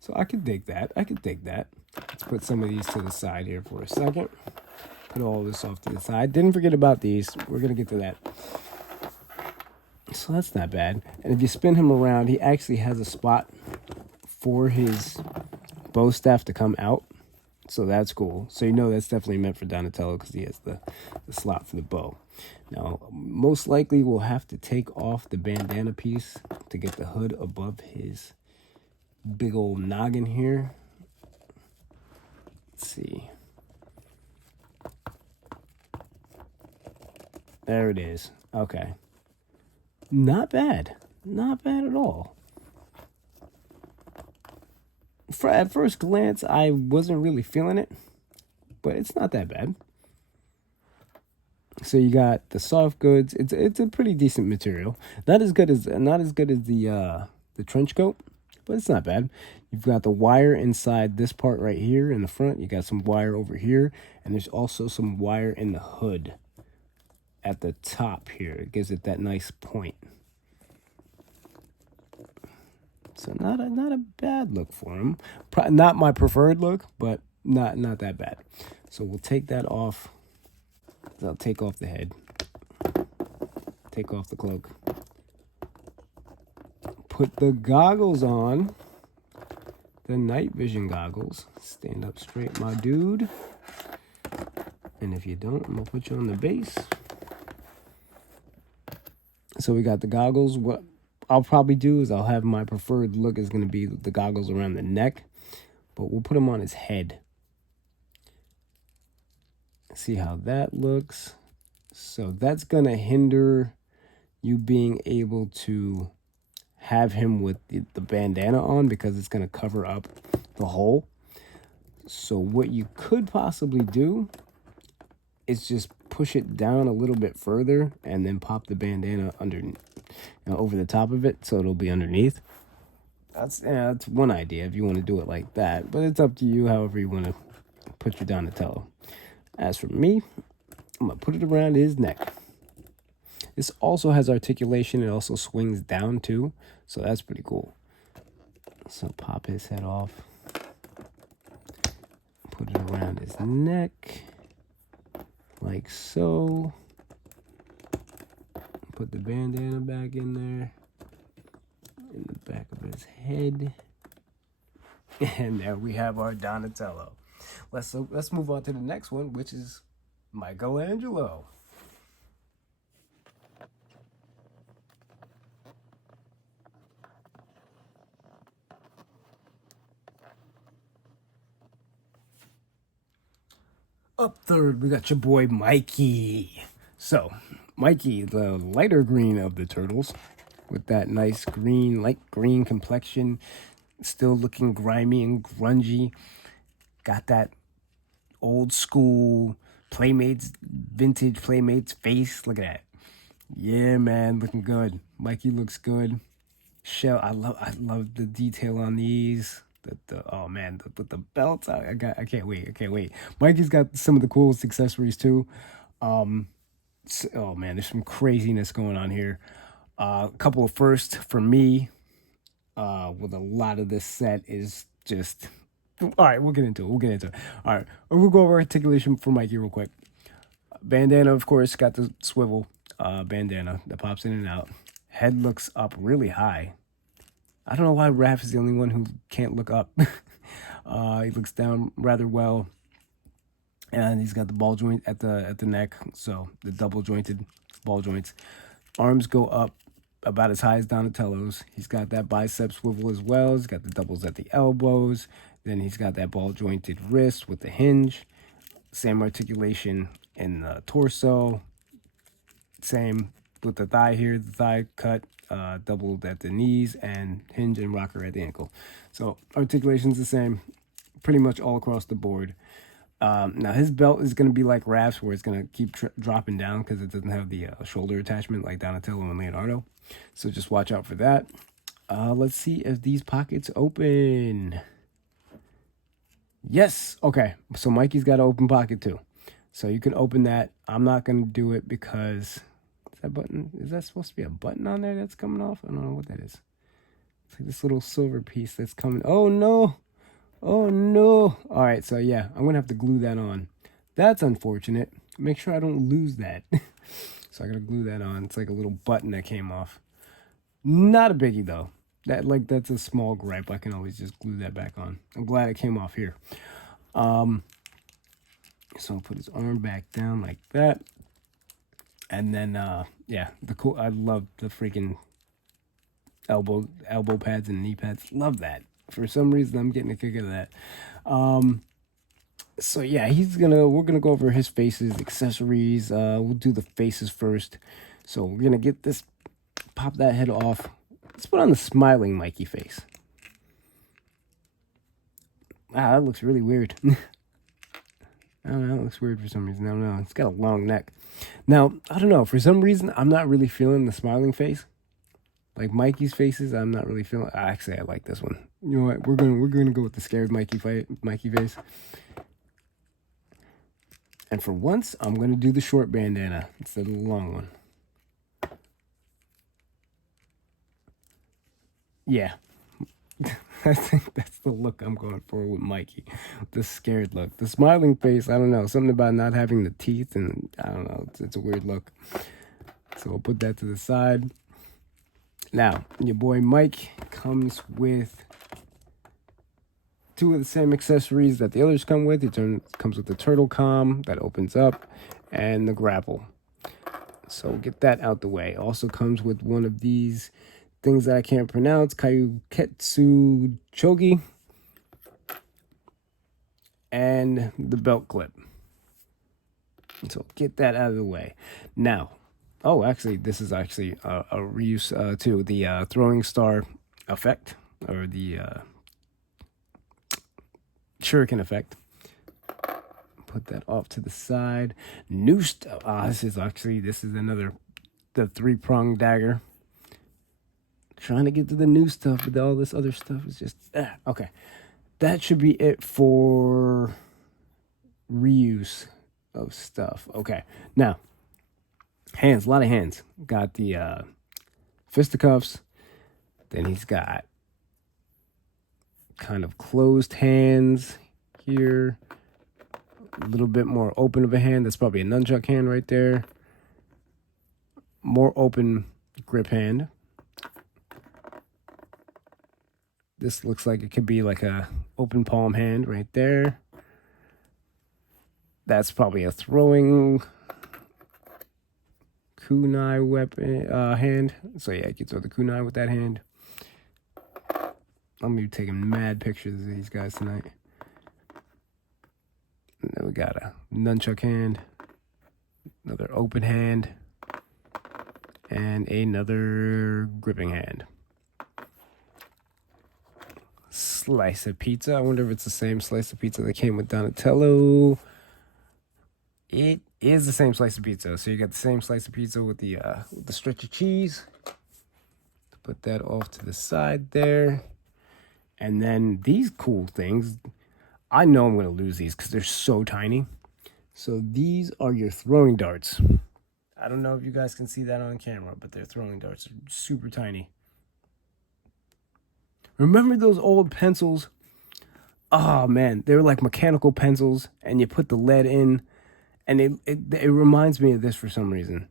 So I can dig that. Let's put some of these to the side here for a second. Put all this off to the side. Didn't forget about these. We're going to get to that. So that's not bad. And if you spin him around, he actually has a spot for his bow staff to come out. So that's cool. So you know that's definitely meant for Donatello because he has the slot for the bow. Now, most likely we'll have to take off the bandana piece to get the hood above his big old noggin here. Let's see. There it is. Okay. Not bad. Not bad at all. At first glance, I wasn't really feeling it, but it's not that bad. So you got the soft goods. It's a pretty decent material. Not as good as the trench coat, but it's not bad. You've got the wire inside this part right here in the front. You got some wire over here, and there's also some wire in the hood at the top here. It gives it that nice point. So not a bad look for him. Not my preferred look, but not that bad. So we'll take that off. I'll take off the head. Take off the cloak. Put the goggles on. The night vision goggles. Stand up straight, my dude. And if you don't, I'm going to put you on the base. So we got the goggles. What I'll probably do is I'll have my preferred look is going to be the goggles around the neck. But we'll put them on his head. See how that looks. So that's going to hinder you being able to have him with the bandana on because it's going to cover up the hole. So what you could possibly do is just push it down a little bit further and then pop the bandana over the top of it so it'll be underneath. That's one idea if you want to do it like that, but it's up to you however you want to put your Donatello. As for me, I'm going to put it around his neck. This also has articulation. It also swings down too, so that's pretty cool. So pop his head off. Put it around his neck. Like so. Put the bandana back in there. In the back of his head. And there we have our Donatello. Let's move on to the next one, which is Michelangelo. Up third, we got your boy Mikey. So, Mikey, the lighter green of the turtles, with that nice green, light green complexion, still looking grimy and grungy. Got that old school Playmates, vintage Playmates face. Look at that. Yeah, man, looking good. Mikey looks good. Shell, I love the detail on these. Oh man, with the belts, I can't wait. Mikey's got some of the coolest accessories too. Oh man, there's some craziness going on here. A couple of firsts for me. With a lot of this set is just. All right, we'll get into it. All right, we'll go over articulation for Mikey real quick. Bandana, of course, got the swivel bandana that pops in and out. Head looks up really high. I don't know why Raph is the only one who can't look up. He looks down rather well. And he's got the ball joint at the neck, so the double jointed ball joints. Arms go up about as high as Donatello's. He's got that bicep swivel as well. He's got the doubles at the elbows. Then he's got that ball jointed wrist with the hinge. Same articulation in the torso. Same with the thigh here, the thigh cut, doubled at the knees, and hinge and rocker at the ankle. So articulation's the same, pretty much all across the board. Now his belt is going to be like Raph's, where it's going to keep dropping down because it doesn't have the shoulder attachment like Donatello and Leonardo. So just watch out for that. Let's see if these pockets open. Yes. Okay. So Mikey's got an open pocket too. So you can open that. I'm not going to do it because that button, is that supposed to be a button on there that's coming off? I don't know what that is. It's like this little silver piece that's coming. Oh no. Oh no. All right, so yeah, I'm gonna have to glue that on. That's unfortunate. Make sure I don't lose that. So I gotta glue that on. It's like a little button that came off. Not a biggie though. That's a small gripe. I can always just glue that back on. I'm glad it came off here. So I'll put his arm back down like that. And then yeah, I love the freaking elbow pads and knee pads. Love that. For some reason, I'm getting a kick out of that. So yeah, we're gonna go over his faces, accessories. We'll do the faces first. So we're gonna get this, pop that head off. Let's put on the smiling Mikey face. Wow, that looks really weird. I don't know, it looks weird for some reason. I don't know. It's got a long neck. Now, I don't know. For some reason, I'm not really feeling the smiling face. Like Mikey's faces, I'm not really feeling. Actually, I like this one. You know what? We're gonna go with the scared Mikey face. And for once, I'm gonna do the short bandana instead of the long one. Yeah, I think that's the look I'm going for with Mikey. The scared look, the smiling face. I don't know, something about not having the teeth, and I don't know. It's a weird look. So we'll put that to the side. Now, your boy Mike comes with two of the same accessories that the others come with. It comes with the turtle com that opens up and the grapple. So get that out the way. Also comes with one of these things that I can't pronounce, Kayuketsu Chogi, and the belt clip. So get that out of the way. Now, oh, actually, this is actually a reuse too. The throwing star effect, or the shuriken effect. Put that off to the side. New stuff. This is another, the 3-pronged dagger. Trying to get to the new stuff, but all this other stuff is just okay. That should be it for reuse of stuff. Okay, now. Hands, a lot of hands. Got the fisticuffs. Then he's got kind of closed hands here. A little bit more open of a hand. That's probably a nunchuck hand right there. More open grip hand. This looks like it could be like a open palm hand right there. That's probably a throwing kunai weapon hand. So yeah, you can throw the kunai with that hand. I'm gonna be taking mad pictures of these guys tonight. And then we got a nunchuck hand, another open hand, and another gripping hand. Slice of pizza. I wonder if it's the same slice of pizza that came with Donatello. It is the same slice of pizza. So you got the same slice of pizza with the stretch of cheese. Put that off to the side there. And then these cool things. I know I'm going to lose these because they're so tiny. So these are your throwing darts. I don't know if you guys can see that on camera, but they're throwing darts. They're super tiny. Remember those old pencils? Oh, man. They were like mechanical pencils, and you put the lead in. And it reminds me of this for some reason.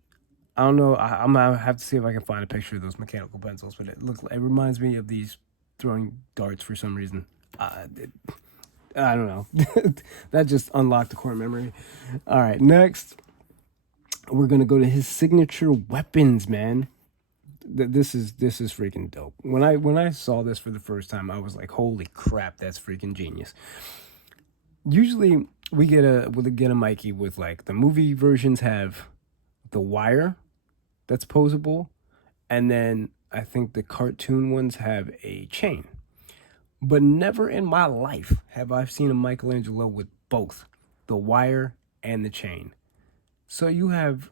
I don't know. I'm gonna have to see if I can find a picture of those mechanical pencils. But it reminds me of these throwing darts for some reason. I don't know. That just unlocked the core memory. All right, next we're gonna go to his signature weapons, man. This is freaking dope. When I saw this for the first time, I was like, holy crap, that's freaking genius. Usually we'll get a Mikey with, like, the movie versions have the wire that's posable, and then I think the cartoon ones have a chain. But never in my life have I seen a Michelangelo with both the wire and the chain. So you have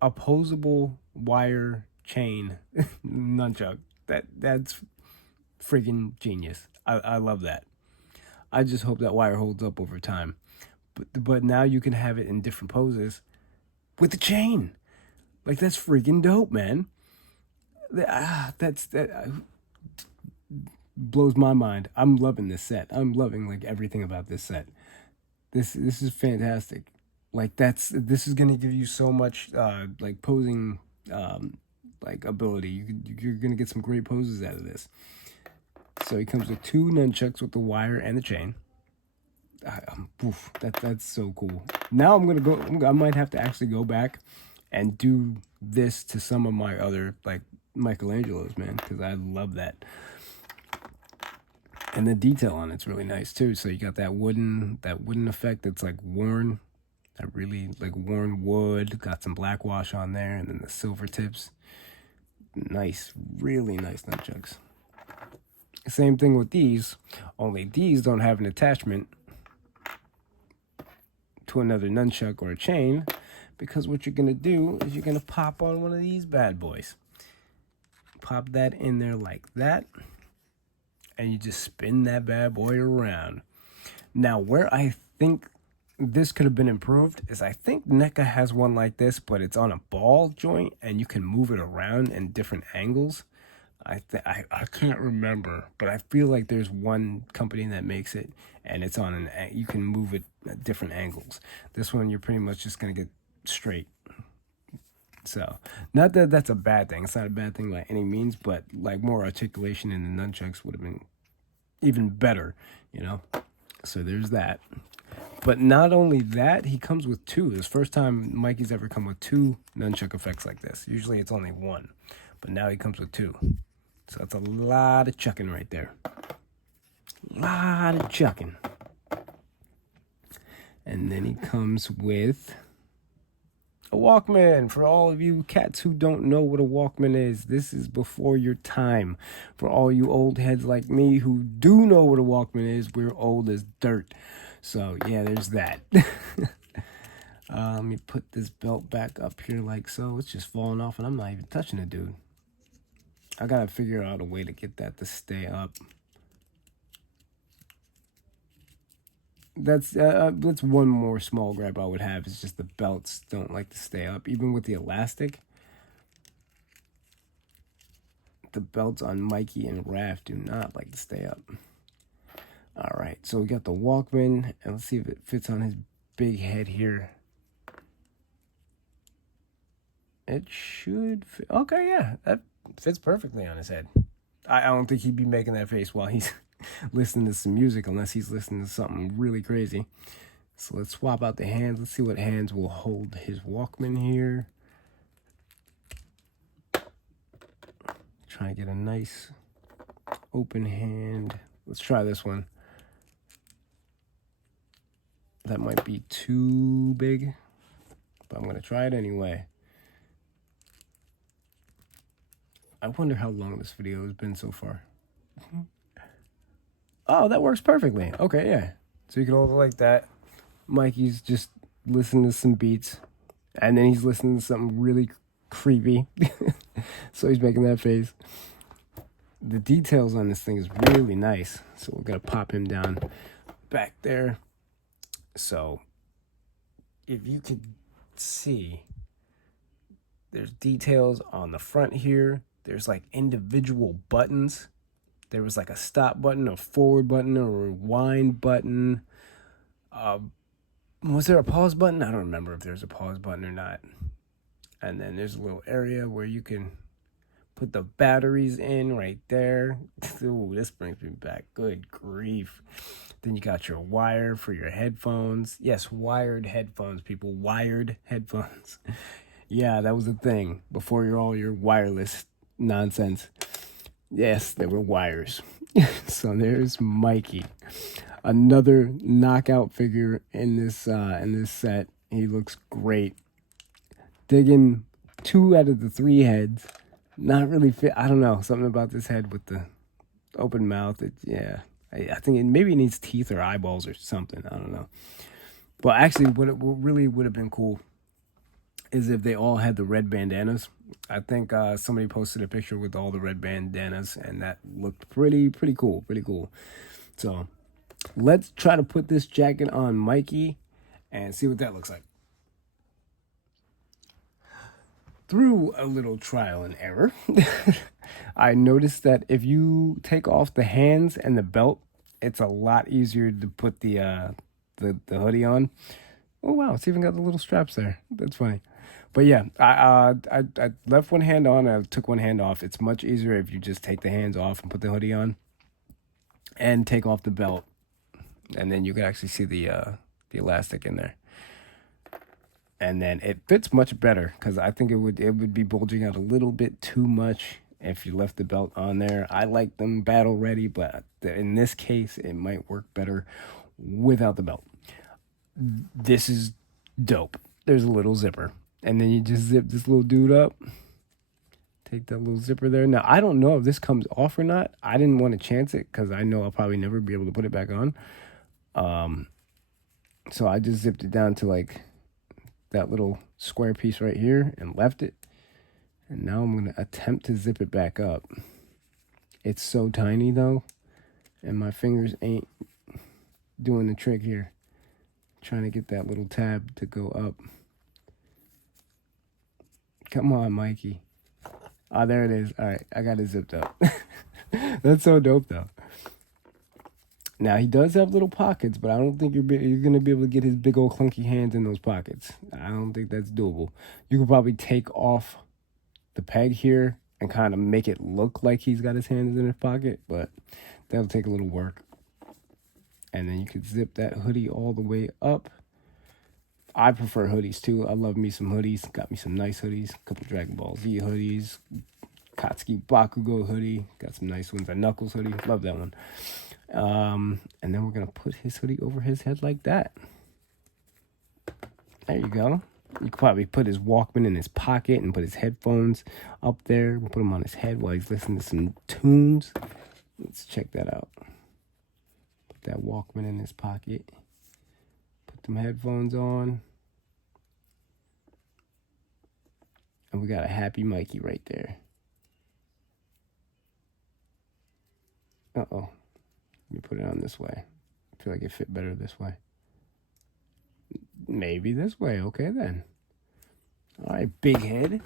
a posable wire chain nunchuck. That's freaking genius. I love that. I just hope that wire holds up over time. But now you can have it in different poses with the chain. Like, that's freaking dope, man. That blows my mind. I'm loving this set. I'm loving, like, everything about this set. This is fantastic. Like, this is gonna give you so much like posing like ability. You're gonna get some great poses out of this. So he comes with 2 nunchucks with the wire and the chain. That's so cool. Now I might have to actually go back and do this to some of my other, like, Michelangelos, man, because I love that. And the detail on it's really nice too. So you got that wooden effect that's like worn, that really like worn wood. Got some black wash on there, and then the silver tips. Nice, really nice nunchucks. Same thing with these, only these don't have an attachment to another nunchuck or a chain, because what you're gonna do is you're gonna pop on one of these bad boys. Pop that in there like that, and you just spin that bad boy around. Now, where I think this could have been improved is, I think NECA has one like this, but it's on a ball joint, and you can move it around in different angles. I can't remember, but I feel like there's one company that makes it, and it's on you can move it at different angles. This one, you're pretty much just gonna get straight. So, not that that's a bad thing. It's not a bad thing by any means, but, like, more articulation in the nunchucks would have been even better, you know? So there's that. But not only that, he comes with 2. This first time Mikey's ever come with 2 nunchuck effects like this. Usually it's only 1, but now he comes with 2. So that's a lot of chucking right there. Lot of chucking. And then he comes with a Walkman. For all of you cats who don't know what a Walkman is, this is before your time. For all you old heads like me who do know what a Walkman is, we're old as dirt. So yeah, there's that. Let me put this belt back up here like so. It's just falling off, and I'm not even touching it, dude. I gotta figure out a way to get that to stay up. That's one more small gripe I would have, is just the belts don't like to stay up. Even with the elastic, the belts on Mikey and Raph do not like to stay up. All right, so we got the Walkman, and let's see if it fits on his big head here. It should fit. Okay, yeah, that fits perfectly on his head. I don't think he'd be making that face while he's listening to some music, unless he's listening to something really crazy. So let's swap out the hands. Let's see what hands will hold his Walkman here. Try to get a nice open hand. Let's try this one. That might be too big, but I'm gonna try it anyway. I wonder how long this video has been so far. Oh, that works perfectly. Okay, yeah. So you can hold it like that. Mikey's just listening to some beats, and then he's listening to something really creepy. So he's making that face. The details on this thing is really nice. So we're gonna pop him down back there. So if you could see, there's details on the front here. There's like individual buttons. There was like a stop button, a forward button, a rewind button. Was there a pause button? I don't remember if there's a pause button or not. And then there's a little area where you can put the batteries in right there. Ooh, this brings me back. Good grief. Then you got your wire for your headphones. Yes, wired headphones, people. Wired headphones. Yeah, that was a thing before all your wireless nonsense. Yes, there were wires. So there's Mikey, another knockout figure in this set. He looks great. Digging 2 out of the 3 heads. Not really fit. I don't know, something about this head with the open mouth. I think maybe it needs teeth or eyeballs or something. I don't know. But actually, what really would have been cool is if they all had the red bandanas. I think somebody posted a picture with all the red bandanas, and that looked pretty cool. Pretty cool. So let's try to put this jacket on Mikey and see what that looks like. Through a little trial and error, I noticed that if you take off the hands and the belt, it's a lot easier to put the hoodie on. Oh wow, it's even got the little straps there. That's funny. But yeah, I left one hand on, I took one hand off. It's much easier if you just take the hands off and put the hoodie on, and take off the belt, and then you can actually see the elastic in there. And then it fits much better because I think it would be bulging out a little bit too much if you left the belt on there. I like them battle ready, but in this case, it might work better without the belt. This is dope. There's a little zipper, and then you just zip this little dude up. Take that little zipper there. Now, I don't know if this comes off or not. I didn't want to chance it because I know I'll probably never be able to put it back on. So I just zipped it down to like that little square piece right here and left it. And now I'm going to attempt to zip it back up. It's so tiny though, and my fingers ain't doing the trick here. Trying to get that little tab to go up. Come on, Mikey. Oh, there it is. All right, I got it zipped up. That's so dope though. Now, he does have little pockets, but I don't think you're going to be able to get his big old clunky hands in those pockets. I don't think that's doable. You could probably take off the peg here and kind of make it look like he's got his hands in his pocket, but that'll take a little work. And then you could zip that hoodie all the way up. I prefer hoodies too. I love me some hoodies. Got me some nice hoodies. A couple Dragon Ball Z hoodies. Katsuki Bakugo hoodie. Got some nice ones. A Knuckles hoodie. Love that one. And then we're going to put his hoodie over his head like that. There you go. You could probably put his Walkman in his pocket and put his headphones up there and put them on his head while he's listening to some tunes. Let's check that out. Put that Walkman in his pocket. Put them headphones on. And we got a happy Mikey right there. Uh-oh. Let me put it on this way. I feel like it fit better this way. Maybe this way. Okay, then. All right, big head.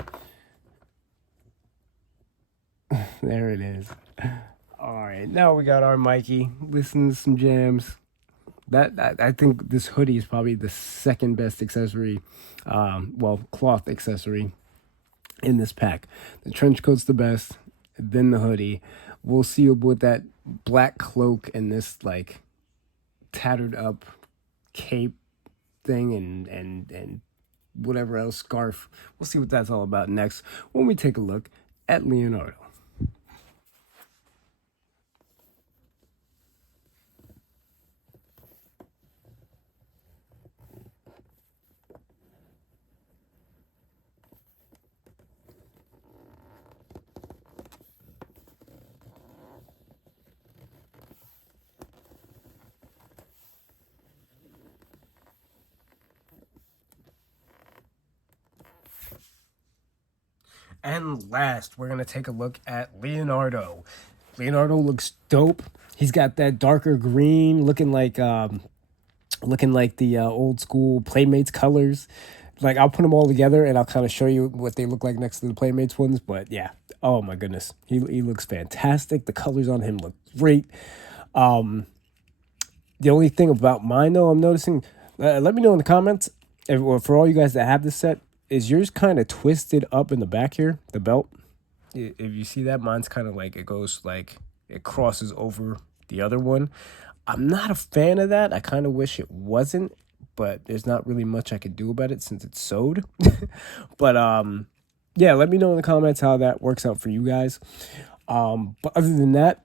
There it is. All right, now we got our Mikey. Listen to some jams. I think this hoodie is probably the second best accessory, cloth accessory in this pack. The trench coat's the best, then the hoodie. We'll see with that black cloak and this like tattered up cape thing and whatever else, scarf. We'll see what that's all about next when we take a look at Leonardo. And last, we're going to take a look at Leonardo. Leonardo looks dope. He's got that darker green looking like the old school Playmates colors. Like, I'll put them all together and I'll kind of show you what they look like next to the Playmates ones. But yeah, oh my goodness. He looks fantastic. The colors on him look great. The only thing about mine, though, I'm noticing, let me know in the comments, for all you guys that have this set, is yours kind of twisted up in the back here, the belt? If you see that, mine's kind of like, it goes like, it crosses over the other one. I'm not a fan of that. I kind of wish it wasn't, but there's not really much I could do about it since it's sewed. But yeah, let me know in the comments how that works out for you guys. But other than that,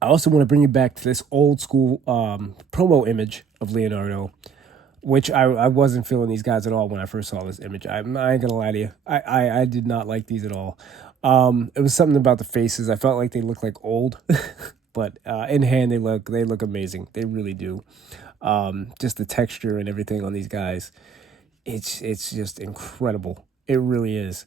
I also want to bring you back to this old school promo image of Leonardo, which I wasn't feeling these guys at all when I first saw this image. I ain't gonna lie to you. I did not like these at all. It was something about the faces. I felt like they looked like old, but in hand they look amazing. They really do. Just the texture and everything on these guys, it's just incredible. It really is.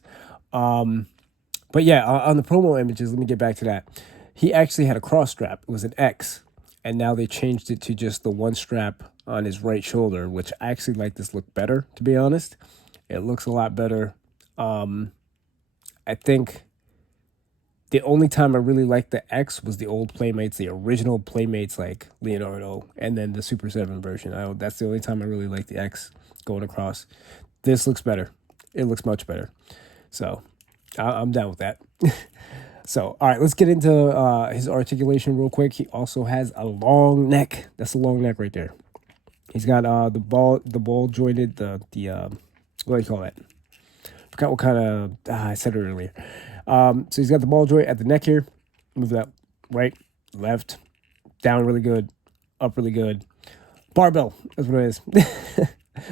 But yeah, on the promo images, let me get back to that. He actually had a cross strap. It was an X, and now they changed it to just the one strap on his right shoulder, which I actually like this look better, to be honest. It looks a lot better. I think the only time I really liked the X was the old Playmates, the original Playmates like Leonardo, and then the Super 7 version. That's the only time I really liked the X going across. This looks better. It looks much better. So I'm down with that. So, all right, let's get into his articulation real quick. He also has a long neck. That's a long neck right there. He's got the ball jointed, the what do you call that? Forgot what kind of, I said it earlier. So he's got the ball joint at the neck here. Move that right, left, down really good, up really good. Barbell, that's what it is.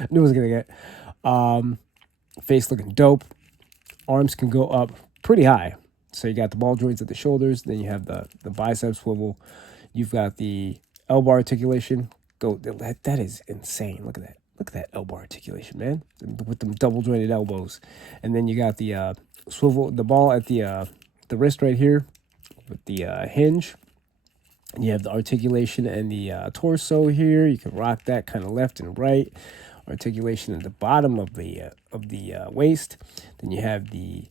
Knew I was going to get. Face looking dope. Arms can go up pretty high. So you got the ball joints at the shoulders. Then you have the bicep swivel. You've got the elbow articulation. That is insane. Look at that. Look at that elbow articulation, man. With them double jointed elbows. And then you got the swivel, the ball at the wrist right here with the hinge. And you have the articulation and the torso here. You can rock that kind of left and right. Articulation at the bottom of the waist. Then you have the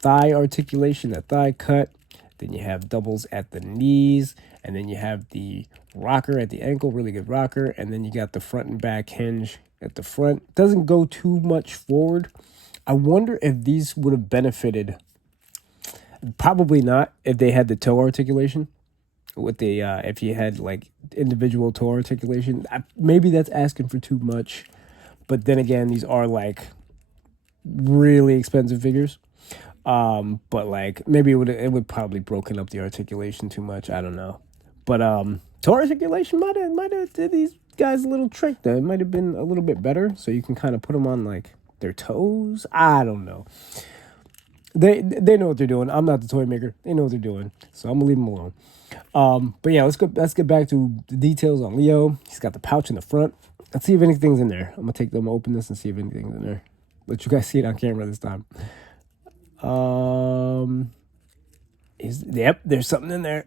thigh articulation, the thigh cut. Then you have doubles at the knees, and then you have the rocker at the ankle, really good rocker, and then you got the front and back hinge at the front. Doesn't go too much forward. I wonder if these would have benefited. Probably not if they had the toe articulation. With the if you had like individual toe articulation, maybe that's asking for too much. But then again, these are like really expensive figures. But like maybe it would probably broken up the articulation too much. I don't know. But toe articulation might have did these guys a little trick there. It might have been a little bit better, so you can kind of put them on like their toes. I don't know. They know what they're doing. I'm not the toy maker. They know what they're doing, so I'm gonna leave them alone. But yeah, let's get back to the details on Leo. He's got the pouch in the front. Let's see if anything's in there. I'm gonna take them, open this, and see if anything's in there. Let you guys see it on camera this time. Yep, there's something in there.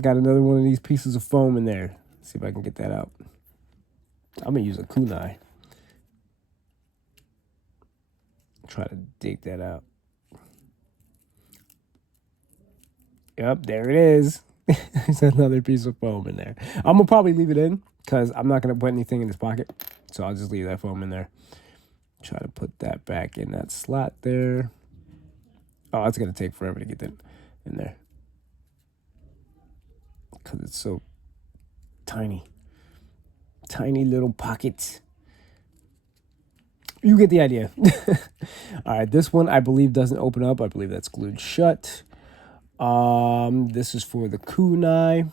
Got another one of these pieces of foam in there. Let's see if I can get that out. I'm gonna use a kunai. Try to dig that out. Yep, there it is. There's another piece of foam in there. I'm gonna probably leave it in because I'm not gonna put anything in this pocket. So I'll just leave that foam in there. Try to put that back in that slot there. Oh, it's going to take forever to get that in there. Because it's so tiny. Tiny little pockets. You get the idea. All right, this one I believe doesn't open up. I believe that's glued shut. This is for the kunai.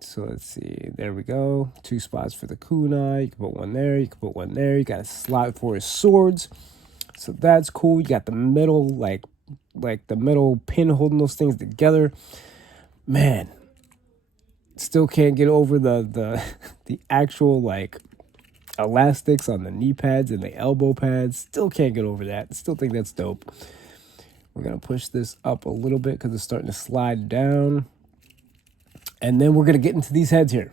So let's see. There we go. 2 spots for the kunai. You can put one there. You can put one there. You got a slot for his swords. So that's cool. You got the metal, like the metal pin holding those things together. Man, still can't get over the actual like elastics on the knee pads and the elbow pads. Still can't get over that. Still think that's dope. We're gonna push this up a little bit because it's starting to slide down. And then we're gonna get into these heads here.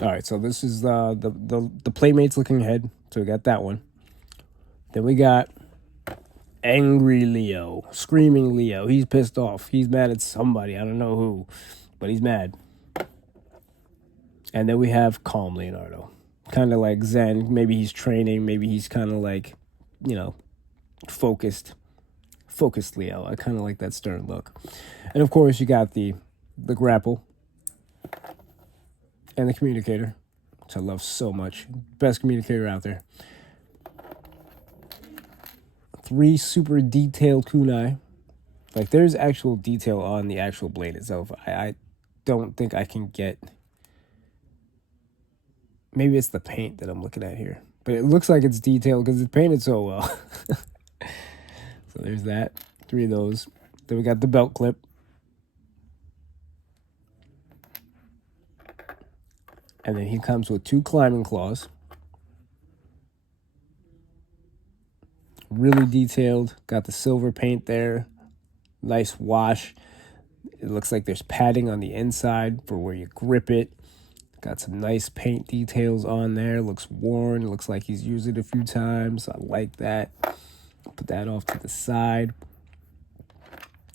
All right, so this is the Playmates looking head. So we got that one. Then we got Angry Leo, Screaming Leo. He's pissed off. He's mad at somebody. I don't know who, but he's mad. And then we have Calm Leonardo. Kind of like Zen. Maybe he's training. Maybe he's kind of like, focused Leo. I kind of like that stern look. And of course, you got the the grapple, and the communicator, which I love so much. Best communicator out there. 3 super detailed kunai. Like, there's actual detail on the actual blade itself. I don't think I can get... Maybe it's the paint that I'm looking at here. But it looks like it's detailed because it's painted so well. So there's that. 3 of those. Then we got the belt clip. And then he comes with 2 climbing claws. Really detailed. Got the silver paint there. Nice wash. It looks like there's padding on the inside for where you grip it. Got some nice paint details on there. Looks worn. It looks like he's used it a few times. I like that. Put that off to the side.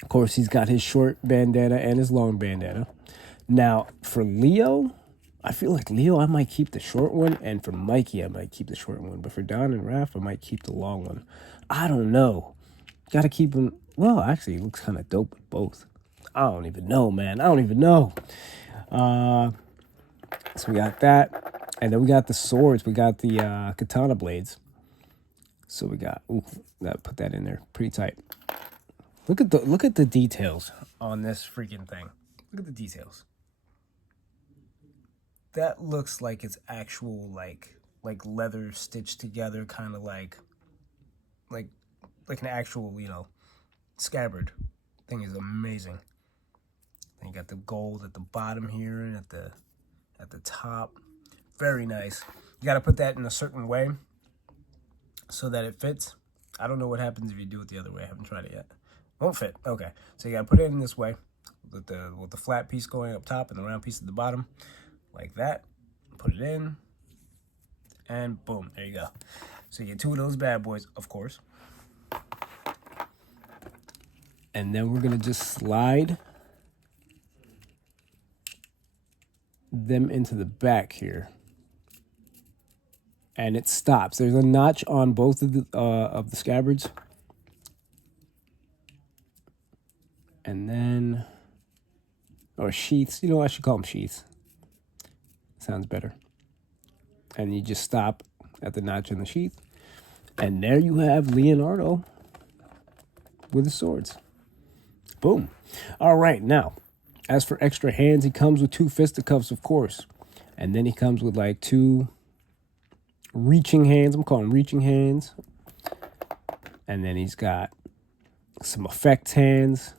Of course, he's got his short bandana and his long bandana. Now, for Leo, I feel like Leo, I might keep the short one. And for Mikey, I might keep the short one. But for Don and Raph, I might keep the long one. I don't know. Got to keep him. Well, actually, he looks kind of dope with both. I don't even know, man. I don't even know. So we got that. And then we got the swords. We got the katana blades. So we got, put that in there pretty tight. Look at the details on this freaking thing. Look at the details. That looks like it's actual like leather stitched together, kind of like an actual, scabbard. Thing is amazing. Then you got the gold at the bottom here and at the top. Very nice. You got to put that in a certain way so that it fits. I don't know what happens if you do it the other way. I haven't tried it yet. Won't fit. Okay. So you got to put it in this way with the flat piece going up top and the round piece at the bottom. Like that. Put it in. And boom. There you go. So you get 2 of those bad boys, of course. And then we're going to just slide them into the back here. And it stops. There's a notch on both of the scabbards. And then, or sheaths. I should call them sheaths. Sounds better. And you just stop at the notch in the sheath. And there you have Leonardo with his swords. Boom. All right, now, as for extra hands, he comes with 2 fisticuffs, of course. And then he comes with like 2 reaching hands. I'm calling them reaching hands. And then he's got some effect hands.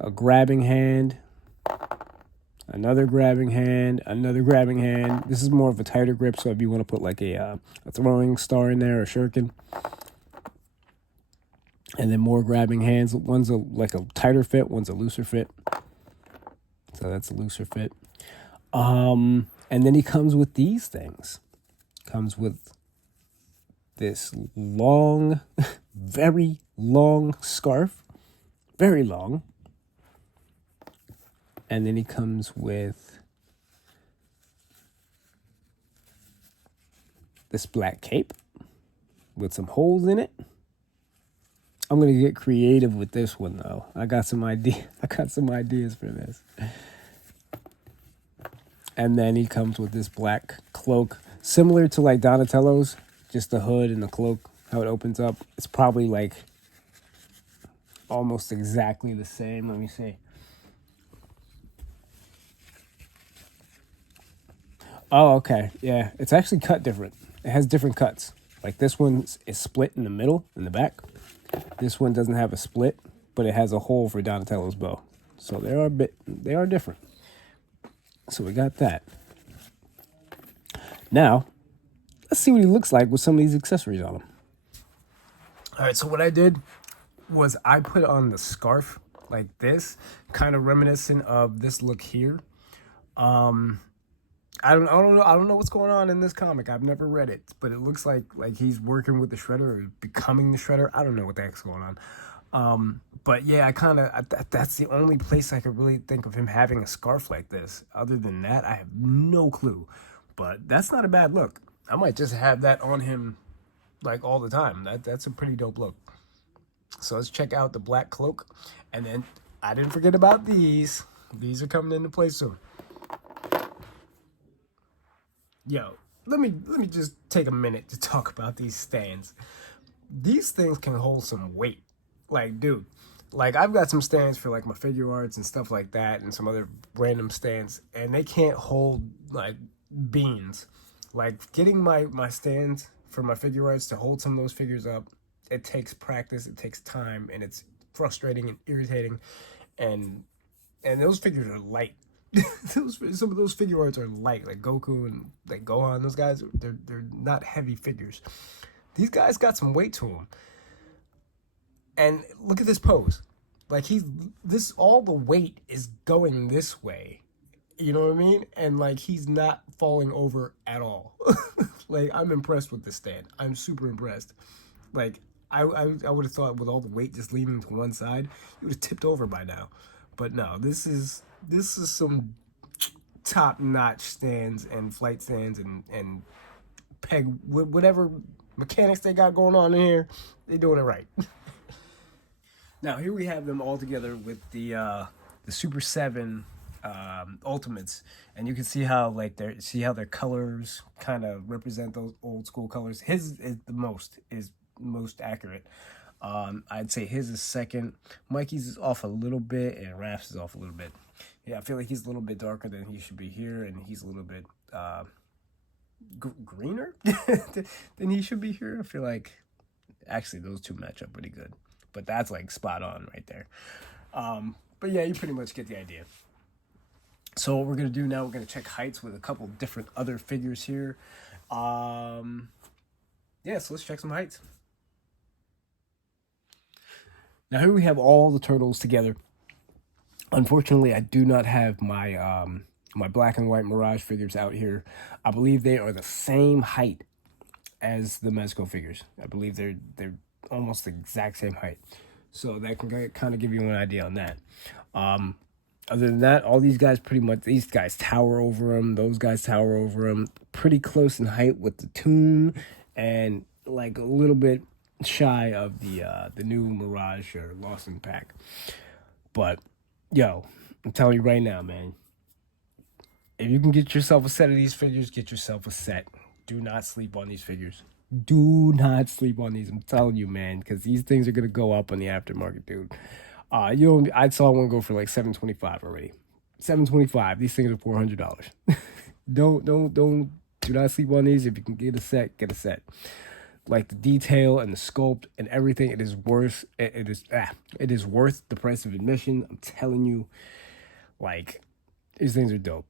A grabbing hand. Another grabbing hand. Another grabbing hand. This is more of a tighter grip, so if you want to put like a throwing star in there, or shuriken. And then more grabbing hands. One's like a tighter fit. One's a looser fit. So that's a looser fit. And then he comes with these things. Comes with this long, very long scarf. Very long. And then he comes with this black cape with some holes in it. I'm going to get creative with this one, though. I got some ideas for this. And then he comes with this black cloak, similar to like Donatello's, just the hood and the cloak, how it opens up. It's probably like almost exactly the same. Let me see. Oh, okay. Yeah, it's actually cut different. It has different cuts. Like this one is split in the middle, in the back. This one doesn't have a split, but it has a hole for Donatello's bow. So they are different. So we got that. Now, let's see what he looks like with some of these accessories on him. All right, so what I did was I put on the scarf like this, kind of reminiscent of this look here. I don't know what's going on in this comic. I've never read it, but it looks like he's working with the Shredder or becoming the Shredder. I don't know what the heck's going on. But yeah, that's the only place I could really think of him having a scarf like this. Other than that, I have no clue. But that's not a bad look. I might just have that on him like all the time. That's a pretty dope look. So let's check out the black cloak, and then I didn't forget about these. These are coming into play soon. Yo, let me just take a minute to talk about these stands. These things can hold some weight. Like, dude, like I've got some stands for like my figure arts and stuff like that, and some other random stands, and they can't hold like beans. Like getting my stands for my figure arts to hold some of those figures up, it takes practice, it takes time, and it's frustrating and irritating, and those figures are light. Some of those figure arts are light, like Goku and like Gohan. Those guys, they're not heavy figures. These guys got some weight to them. And look at this pose. Like all the weight is going this way. You know what I mean? And like he's not falling over at all. Like I'm impressed with this stand. I'm super impressed. Like I would have thought with all the weight just leaning to one side, you would have tipped over by now. But no, this is some top-notch stands and flight stands and peg whatever mechanics they got going on in here. They're doing it right. Now here we have them all together with the Super 7 Ultimates, and you can see how like their colors kind of represent those old school colors. His is most accurate. I'd say his is second. Mikey's is off a little bit, and Raph's is off a little bit. Yeah, I feel like he's a little bit darker than he should be here, and he's a little bit greener than he should be here. I feel like actually those two match up pretty good, but that's like spot on right there. But yeah, you pretty much get the idea. So what we're gonna do now, we're gonna check heights with a couple different other figures here. Yeah, so let's check some heights. Now here we have all the turtles together. Unfortunately, I do not have my my black and white Mirage figures out here. I believe they are the same height as the Mezco figures. I believe they're almost the exact same height. So that can kind of give you an idea on that. Other than that, all these guys these guys tower over them. Those guys tower over them. Pretty close in height with the Toon, and like a little bit shy of the new Mirage or Lost in Pack. But yo, I'm telling you right now, man, if you can get yourself a set of these figures, get yourself a set. Do not sleep on these figures. Do not sleep on these. I'm telling you, man, because these things are gonna go up on the aftermarket, dude. I saw one go for like $725 already. $725. These things are $400. Do not sleep on these. If you can get a set, get a set. Like the detail and the sculpt and everything, it is worth the price of admission. I'm telling you, like, these things are dope.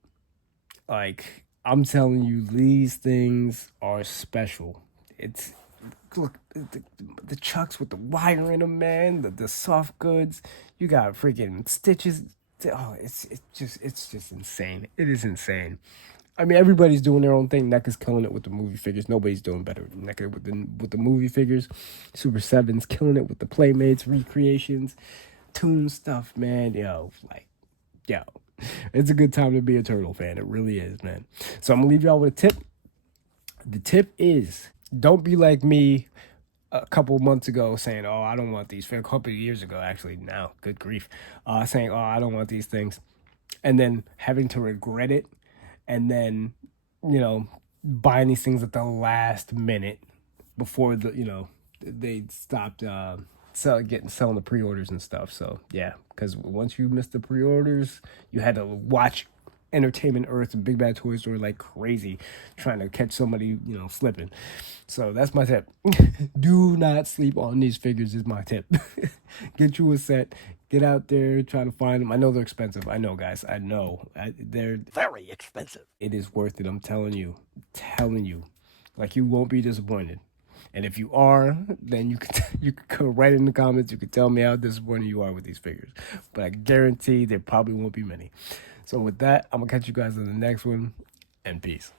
Like, I'm telling you, these things are special. Look, the chucks with the wire in them, man. The soft goods. You got freaking stitches. Oh, it's just insane. It is insane. I mean, everybody's doing their own thing. NECA's killing it with the movie figures. Nobody's doing better than NECA with the movie figures. Super 7's killing it with the Playmates, recreations, Toon stuff, man. Yo, it's a good time to be a Turtle fan. It really is, man. So I'm going to leave y'all with a tip. The tip is, don't be like me a couple months ago saying, oh, I don't want these. A couple of years ago, actually, now, good grief. Saying, oh, I don't want these things. And then having to regret it. And then, buying these things at the last minute before they stopped selling the pre-orders and stuff. So yeah, because once you missed the pre-orders, you had to watch Entertainment Earth and Big Bad Toy Store like crazy, trying to catch somebody slipping. So that's my tip. Do not sleep on these figures is my tip. Get you a set. Get out there, try to find them. I know they're expensive. I know, guys. I know. They're very expensive. It is worth it. I'm telling you. Like, you won't be disappointed. And if you are, then you can go right in the comments. You can tell me how disappointed you are with these figures. But I guarantee there probably won't be many. So with that, I'm going to catch you guys in the next one. And peace.